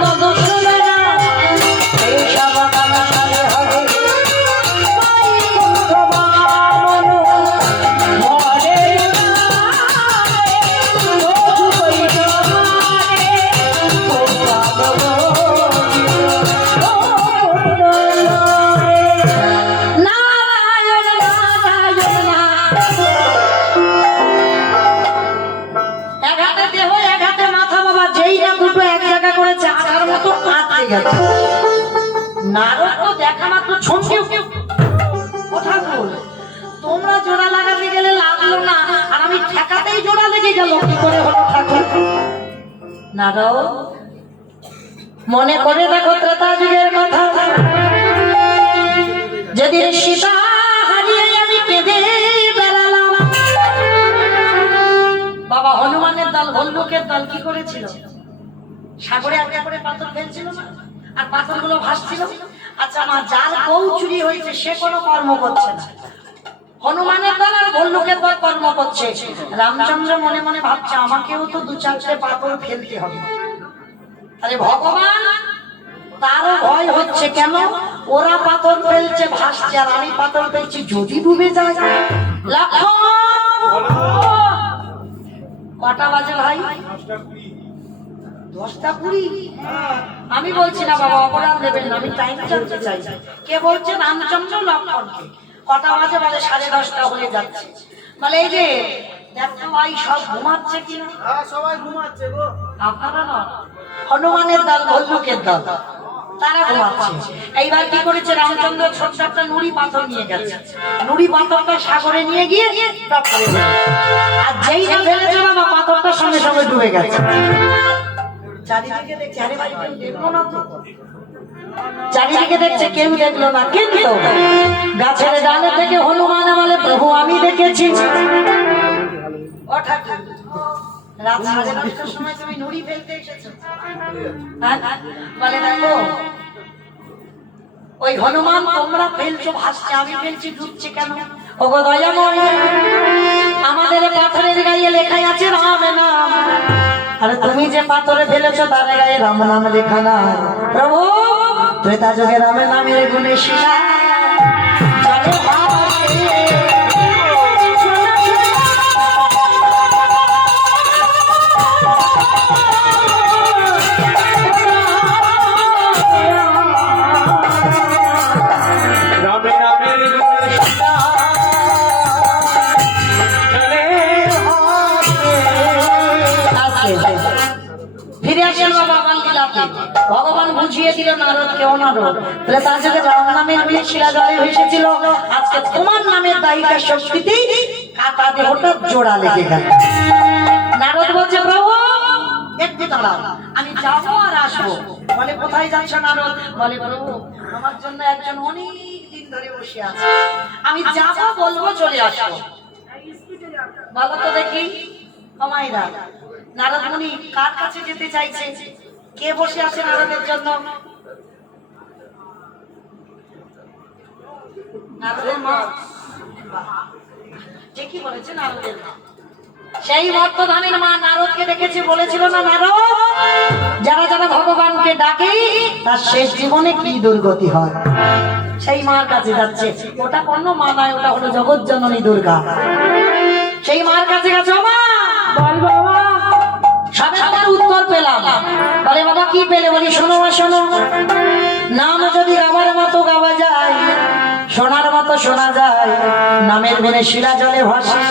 মধু শুনে না এইসব কামাশালে হবে নারদ তো দেখা মাত্র ছমকে কথা বল। তোমরা জোড়া লাগাতে গেলে লাগলো না, আর আমি ঠেকাতেই জোড়া লেগে গেল। কি করে হলো ঠাকুর? নারদ মনে করে দেখো ত্রেতা যুগের কথা, যেদিন সীতা হারিয়ে আমি কেঁদে বেড়ালাম। বাবা হনুমানের দল ভল্লুকের দল কি করেছিল? সাগরে একটা করে পাথর ফেলছিল না, আর পাথরগুলো ভাসছিল। আচ্ছা মা, যার বউ চুরি হয়েছে সে কোনো কর্ম করছে না, হনুমানের দল আর ভল্লুকের দল কর্ম করছে। রামচন্দ্র মনে মনে ভাবছে আমাকেও তো দু চারটে পাথর ফেলতে হবে। আরে ভগবান তারও ভয় হচ্ছে, কেন? ওরা পাথর ফেলছে ভাসছে, আর আমি পাথর ফেলছি যদি ডুবে যায়। লক্ষণ কটা বাজে ভাই? 10:20। আমি বলছি না বাবা, অপরাধ দেবেন না, আমি টাইম জানতে চাই। কে বলছে? রামচন্দ্র লক্ষণকে। কটা বাজে? বলে 10:30 হয়ে যাচ্ছে। বলে এই যে দেখো ভাই সব ঘুমাচ্ছে কিনা? সবাই ঘুমাচ্ছে গো। আপনারা না, হনুমানের দল ভল্লুকের দল তারা ঘুমাচ্ছে। এইবার কি করেছে? রামচন্দ্র ছোট্ট একটা নুড়ি পাথর নিয়ে গেছে, নুড়ি পাথরটা সাগরে নিয়ে গিয়ে টপ করে ফেলেছে। আর যেই না ফেলেছে বাবা, পাথরটা সঙ্গে সঙ্গে ডুবে গেছে। চারিদিকে দেখছে, আরে ভাই কেউ দেখলো না তো? চারিদিকে দেখছে কেউ দেখলো না, কিন্তু গাছের ডালে থেকে হনুমান বলে প্রভু আমি দেখেছি। ও ঠাকুর, রাত 9:30টার সময় তুমি নুড়ি ফেলতে এসেছো? বলে দেখো ওই হনুমান তোমরা ফেলছো ভাসছে, আমি ফেলছি ডুবছে কেন? ওগো দয়াময়, আমাদের পাথরের গায়ে লেখা আছে রাম নাম, আর তুমি যে পাথরে ফেলেছো তার গায়ে রাম নাম লেখা না। প্রভু ত্রেতা যুগে রামের নামের গুণে শিলা চলে ভাসে। ভগবান বুঝিয়ে দিল নারদ কেউ নারদ, ত্রেতা যুগে রাম নামের বলে শিলা জলে ভেসেছিল, আজকে তোমার নামের দায়িকা শক্তিতেই কাটা দেহটা জোড়া লেগে গেল। নারদ বলছে প্রভু একটু দাঁড়াও, আমি যাবো আর আসবো। বলে কোথায় যাচ্ছ নারদ? বলে প্রভু আমার জন্য একজন অনেক দিন ধরে বসে আছে, আমি যাবো বলবো চলে আসবো। বলো তো দেখি আমাইরা, নারদ মুনি কার কাছে যেতে চাইছে? কে বসে আছে নারদের জন্য? নারদের মা। ঠিকই বলেছে, নারদের মা। সেই বর্তমানের মা নারদকে ডেকেছে, বলেছিল না নারদ যারা যারা ভগবানকে ডাকে তার শেষ জীবনে কি দুর্গতি হয়। সেই মার কাছে যাচ্ছে। ওটা কোনো মা নয়, ওটা হলো জগৎ জননী দুর্গা। সেই মার কাছে গেছে। ও মা, বল বাবা। সবে তার উত্তর পেলাম। বলে বাবা কি পেলে? বলি শোনো মা শোনো, নাম যদি গাবার মতো গাওয়া যায়, শোনার মতো শোনা যায়, নামের গুণে শিলা জলে ভাসে,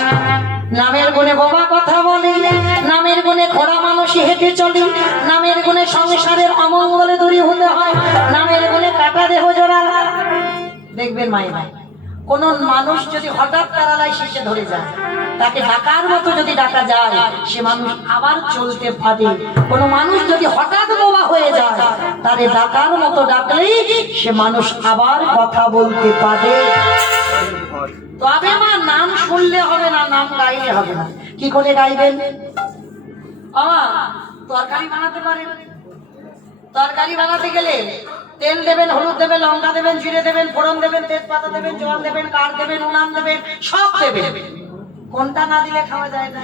নামের গুণে বোবা কথা বলি, নামের গুণে খোড়া মানুষই হেঁটে চলি, নামের গুণে সংসারের অমঙ্গলে দূরী হতে হয়, নামের গুণে কাটা দেহ জোড়া। দেখবেন মাই ভাই, কোন মানুষ যদি হঠাৎ প্যারালাইসিসে ধরে যায়, তাকে ডাকার মতো যদি ডাকা যায় সে মানুষ আবার চলতে পারে। কোন মানুষ যদি হঠাৎ বোবা হয়ে যায়, তারে ডাকার মতো ডাকলেই সে মানুষ আবার কথা বলতে পারে। তবে মা নাম শুনলে হবে না, নাম গাইলে হবে না। কি করে গাইবেন? তরকারি বানাতে পারেন? তরকারি বানাতে গেলে তেল দেবেন, হলুদ দেবেন, লঙ্কা দেবেন, জিরে দেবেন, ফোড়ন দেবেন, তেজপাতা দেবেন, জল দেবেন, কাঠ দেবেন, উনান দেবেন, সব দেবেন। কোনটা না দিলে খাওয়া যায় না?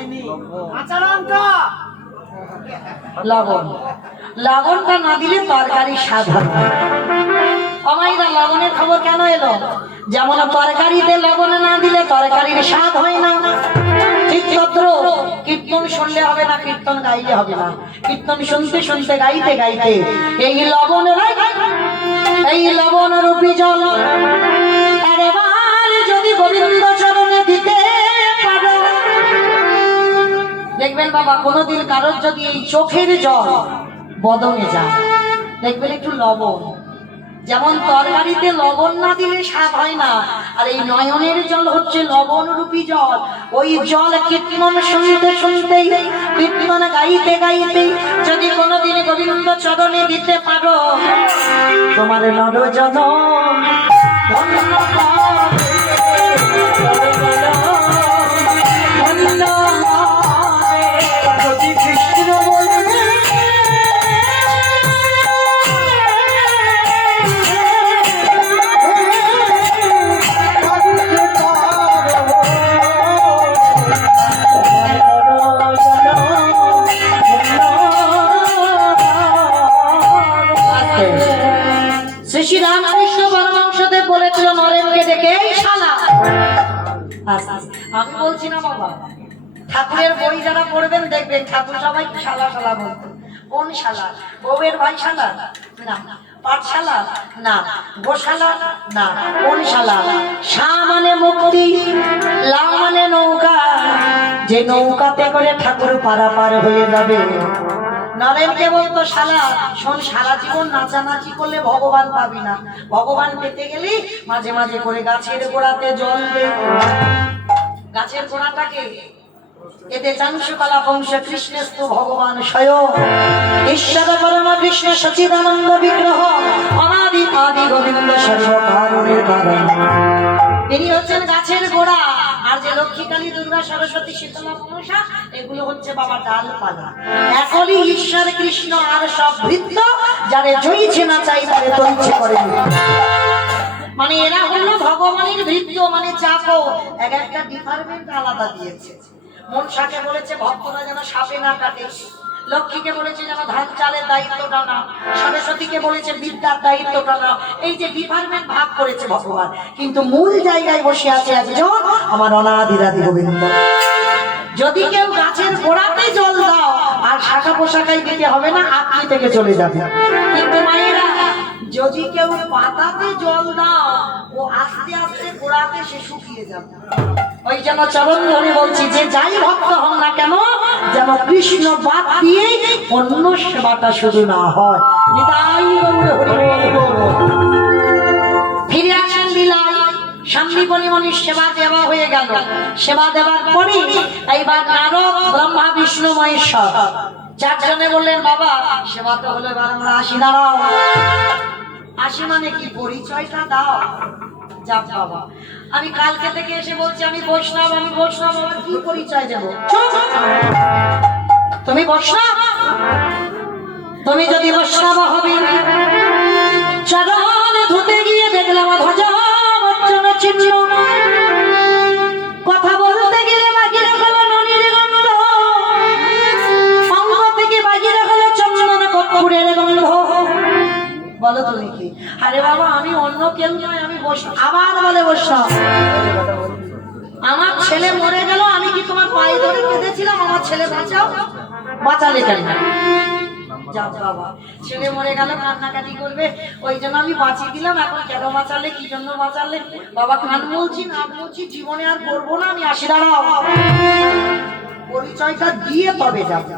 লবণ। লবণটা না দিলে তরকারি স্বাদ হয় না। আমাইরা লবণের খবর কেন এলো? যেমন তরকারিতে লবণ না দিলে তরকারির স্বাদ হয় না, ঠিক তদ্র কীর্তন শুনলে হবে না, কীর্তন গাইলে হবে না। কীর্তন শুনতে শুনতে গাইতে গাইতে এই লবণ, এই লবণ রূপী জল একবার যদি গোবিন্দ চরণে দিতে পারো, দেখবেন বাবা কোনোদিন কারোর যদি এই চোখের জল বদনে যায়, দেখবেন একটু লবণ, যেমন তরকারিতে লবণ না দিলে স্বাদ হয় না, আর এই নয়নের জল হচ্ছে লবণ রূপী জল। ওই জল কীর্তন শুনতে শুনতে, কীর্তন গাইতে গাইতে যদি কোনোদিন গোবিন্দ চরণে দিতে পারো, তোমার নরজন যদি কৃষ্ণ বলবে শ্রী রামকৃষ্ণ পরমহংসদেব বলেছিল নরেনকে ডেকে, এই শালা। আমি বলছি না বাবা, ঠাকুরের বই যারা পড়বেন দেখবেন ঠাকুর সবাই শালা শালা বলতো। কোন শালা? বউয়ের ভাই শালা না, পাঠশালা না, গোশালা না, কোন শালা? শা মানে মুক্তি, লা মানে নৌকা, যে নৌকাতে করে ঠাকুর পারাপার হয়ে যাবে। নরেনকে বলতো শালা, শোন, সারা জীবন নাচানাচি করলে ভগবান পাবি না। ভগবান পেতে গেলে মাঝে মাঝে করে গাছের গোড়াতে জল দে। গাছের গোড়াটাকে এতে চাংশুকলা বংশ কৃষ্ণস্তু ভগবান স্বয়ং ঈশ্বর পরম কৃষ্ণ সচিদানন্দ বিগ্রহ অনাদি আদি গোবিন্দ সর্বকারণের কারণ। তিনি হচ্ছেন গাছের গোড়া, আর যে লক্ষ্মী কালী দুর্গা সরস্বতী শীতলা মনসা এগুলো হচ্ছে বাবা ডালপালা। একই ঈশ্বর কৃষ্ণ আর সব ভৃত্য, যারে জয়ছে না চাই তারে তৈছে করে। মানে এরা হলো ভগবানের ভৃত্য, মানে চাকো। এক একটা ডিপার্টমেন্ট আলাদা দিয়েছে। মনসাকে বলেছে ভক্তরা যেন সাপে না কাটে, লক্ষ্মীকে বলেছে যেন ধান চালের দায়িত্বটা না, সরস্বতীকে বলেছে বিদ্যার দায়িত্বটা না। এই যে ডিপার্টমেন্ট ভাগ করেছে ভগবান, কিন্তু মূল জায়গায় বসে আছে একজন, আমার অনাদিরাদি গোবিন্দ। যদি কেউ গাছের গোড়াতে জল দাও আর শাখা পোশাকাই দিতে হবে না, আপনি থেকে চলে যাবে। কিন্তু মায়েরা, যদি কেউ পাতাতে জল দাও, ও আস্তে আস্তে গোড়াতে সে শুকিয়ে যাবে। ওই জন্য চরণ ধরে বলছি, যে যাই ভক্ত হন না কেন, যেন কৃষ্ণ বাদ দিয়ে অন্য সেবাটা শুধু না হয়। ফিরে আসেন লীলায়। সামনে মনির সেবা দেওয়া হয়ে গেল। সেবা দেওয়ার পরে এইবার নারদ, ব্রহ্মা, বিষ্ণু, মহেশ্বর চারজনে বললেন, বাবা সেবা তো হলো, এবার আমরা আসি। দাঁড়াও। আসি মানে কি? পরিচয়টা দাও। যাক বাবা, আমি কালকে থেকে এসে বলছি আমি বৈষ্ণব, আমি বৈষ্ণব, আমার কি পরিচয় দেবো? তুমি বৈষ্ণব? তুমি যদি বৈষ্ণব হবে, চরণ ধুতে গিয়ে দেখলাম ধ্বজা বচ্চন চিহ্ন, কথা বলতে গেলে বাগিরে হলো ননির গন্ধ, অঙ্গ থেকে বাগিরে হলো চন্দন কর্পূরের গন্ধ। বলো তুমি কি? আরে বাবা, আমি অন্য কেউ নয়, আমি বৈষ্ণব। আবার বলে বৈষ্ণব। আমার ছেলে মরে গেল, আমি কি তোমার পায়ে ধরে কেঁদেছিলাম আমার ছেলে বাঁচাও? বাঁচালে কেন? যাও বাবা, ছেলে মরে গেল, কান্নাকাটি করবে, ওই জন্য আমি বাঁচিয়ে দিলাম। এখন কেন বাঁচালে, কি জন্য বাঁচালে? বাবা কান বলছি, না বলছি, জীবনে আর করবো না, আমি আসি। দাঁড়াও। পরিচয়টা দিয়ে তবে যাবে।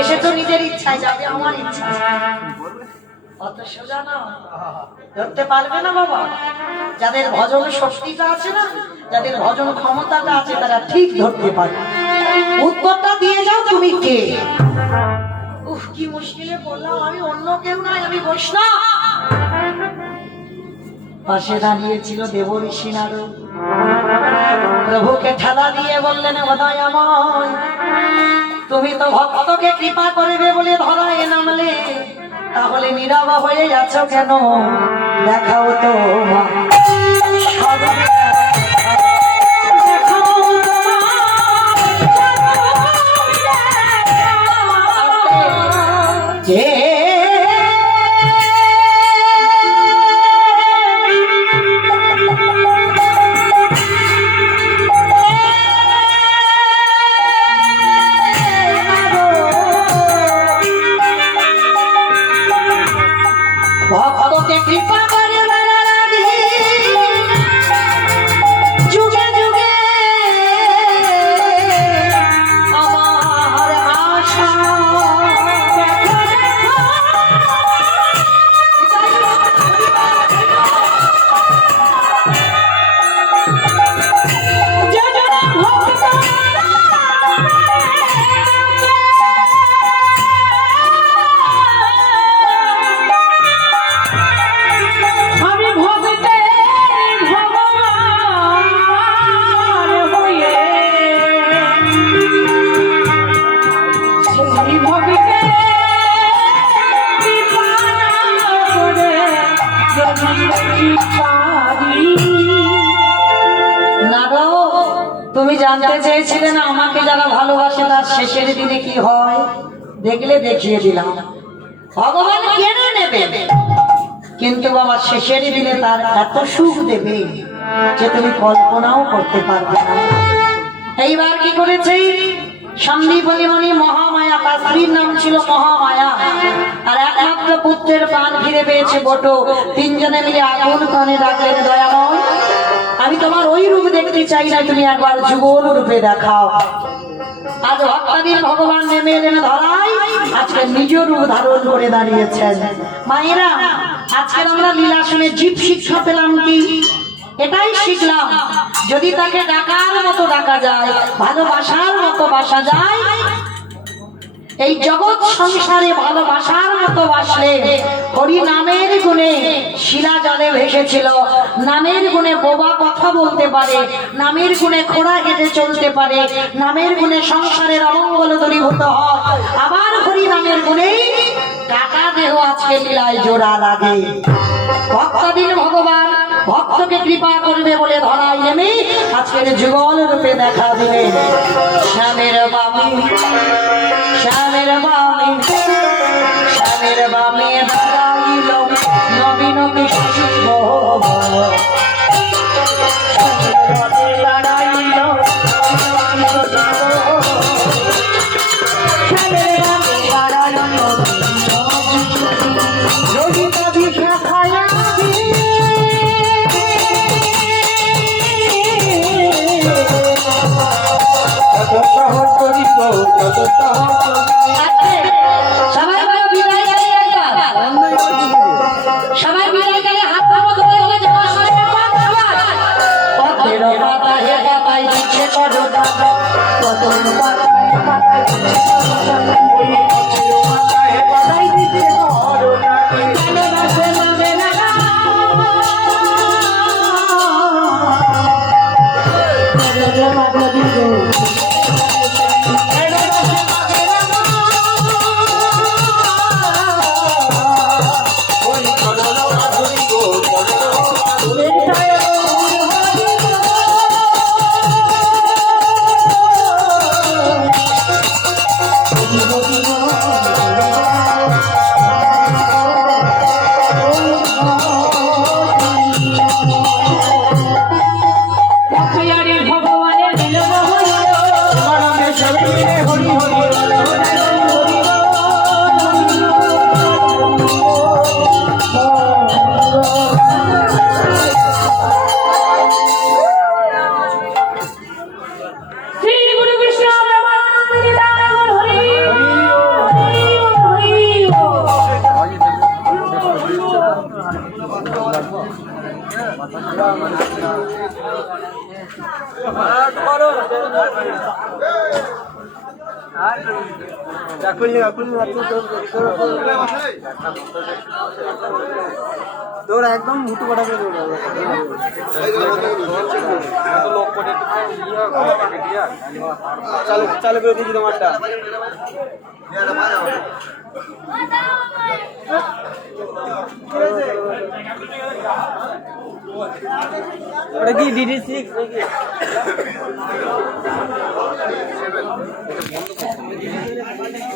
এসে তো নিজের ইচ্ছায় যাবে, আমার ইচ্ছা অত সোজা না, ধরতে পারবে না বাবা। যাদের ভজন শক্তিটা আছে না, যাদের ভজন ক্ষমতাটা আছে, তারা ঠিক ধরতে পারে। উত্তরটা দিয়ে যাও, তুমি কে? উফ, কি মুশকিলে পড়লাম। আমি অন্য কেউ নয়, আমি বৈষ্ণব। পাশে দাঁড়িয়েছিল দেবঋষি নারদ। প্রভুকে ঠেলা দিয়ে বললেন, দয়াময়, তুমি তো ভক্তকে কৃপা করবে বলে ধরায় নামলে, তাহলে নীরব হয়ে আছো কেন? দেখাও তো কৃপা করে লাগি যুগে যুগে আমার আশা তুমি জানতে চেয়েছিলে না আমাকে যারা ভালোবাসে তার শেষের দিনে কি হয়, দেখলে দেখিয়ে দিলাম। ভগবান কেড়ে নেবে কিন্তু বাবা শেষের দিনে তার এত সুখ দেবে যে তুমি কল্পনাও করতে পারবে না। এইবার কি করেছে সন্দীপনী মহামায়া, তার স্ত্রীর নাম ছিল মহামায়া, আর একমাত্র পুত্রের প্রাণ ফিরে পেয়েছে বটো। তিনজনে মিলে আগুন প্রাণে ডাকলেন, দয়াময় আমি তোমার ওই রূপ দেখতে চাই না, তুমি একবার যুগল রূপে দেখাও। আজ ভক্তাদিন ভগবান নেমে এলেন ধরাই, আজকে নিজ রূপ ধারণ করে দাঁড়িয়েছেন। মায়েরা আজকে আমরা লীলা শুনে জীব শিক্ষা পেলাম কি? এটাই শিখলাম যদি তাকে ডাকার মতো ডাকা যায়, ভালোবাসার মতো বাসা যায়, এই জগৎ সংসারে ভালোবাসার মতো বাসলে হরি নামের গুণে শিলা জলে ভেসেছিল, নামের গুণে বোবা কথা বলতে পারে, নামের গুণে খোড়া হেঁটে চলতে পারে, নামের গুণে সংসারের অমঙ্গল দূরীভূত হয়, আবার হরি নামের গুণেই কাকা দেহ আজকে লীলায় জোড়া লাগে। ভক্তাদিন ভগবান ভক্তকে কৃপা করবে বলে ধরাই নেমে আজকের যুগল রূপে দেখা দিবে। শ্যামের বামে শ্যামের বামে শ্যামের বামে দাঁড়াইল নবীন কৃষ্ণ, দাঁড়াইল শ্যামের বামে দাঁড়াইল রোহিতা ভিক্ষা খায়া সবাই মিলে গেলে হাত তোর একদম মুটু পাটা করে চালু চালু করে দিয়েছি তোমারটা। ওটা কি DD6 নাকি?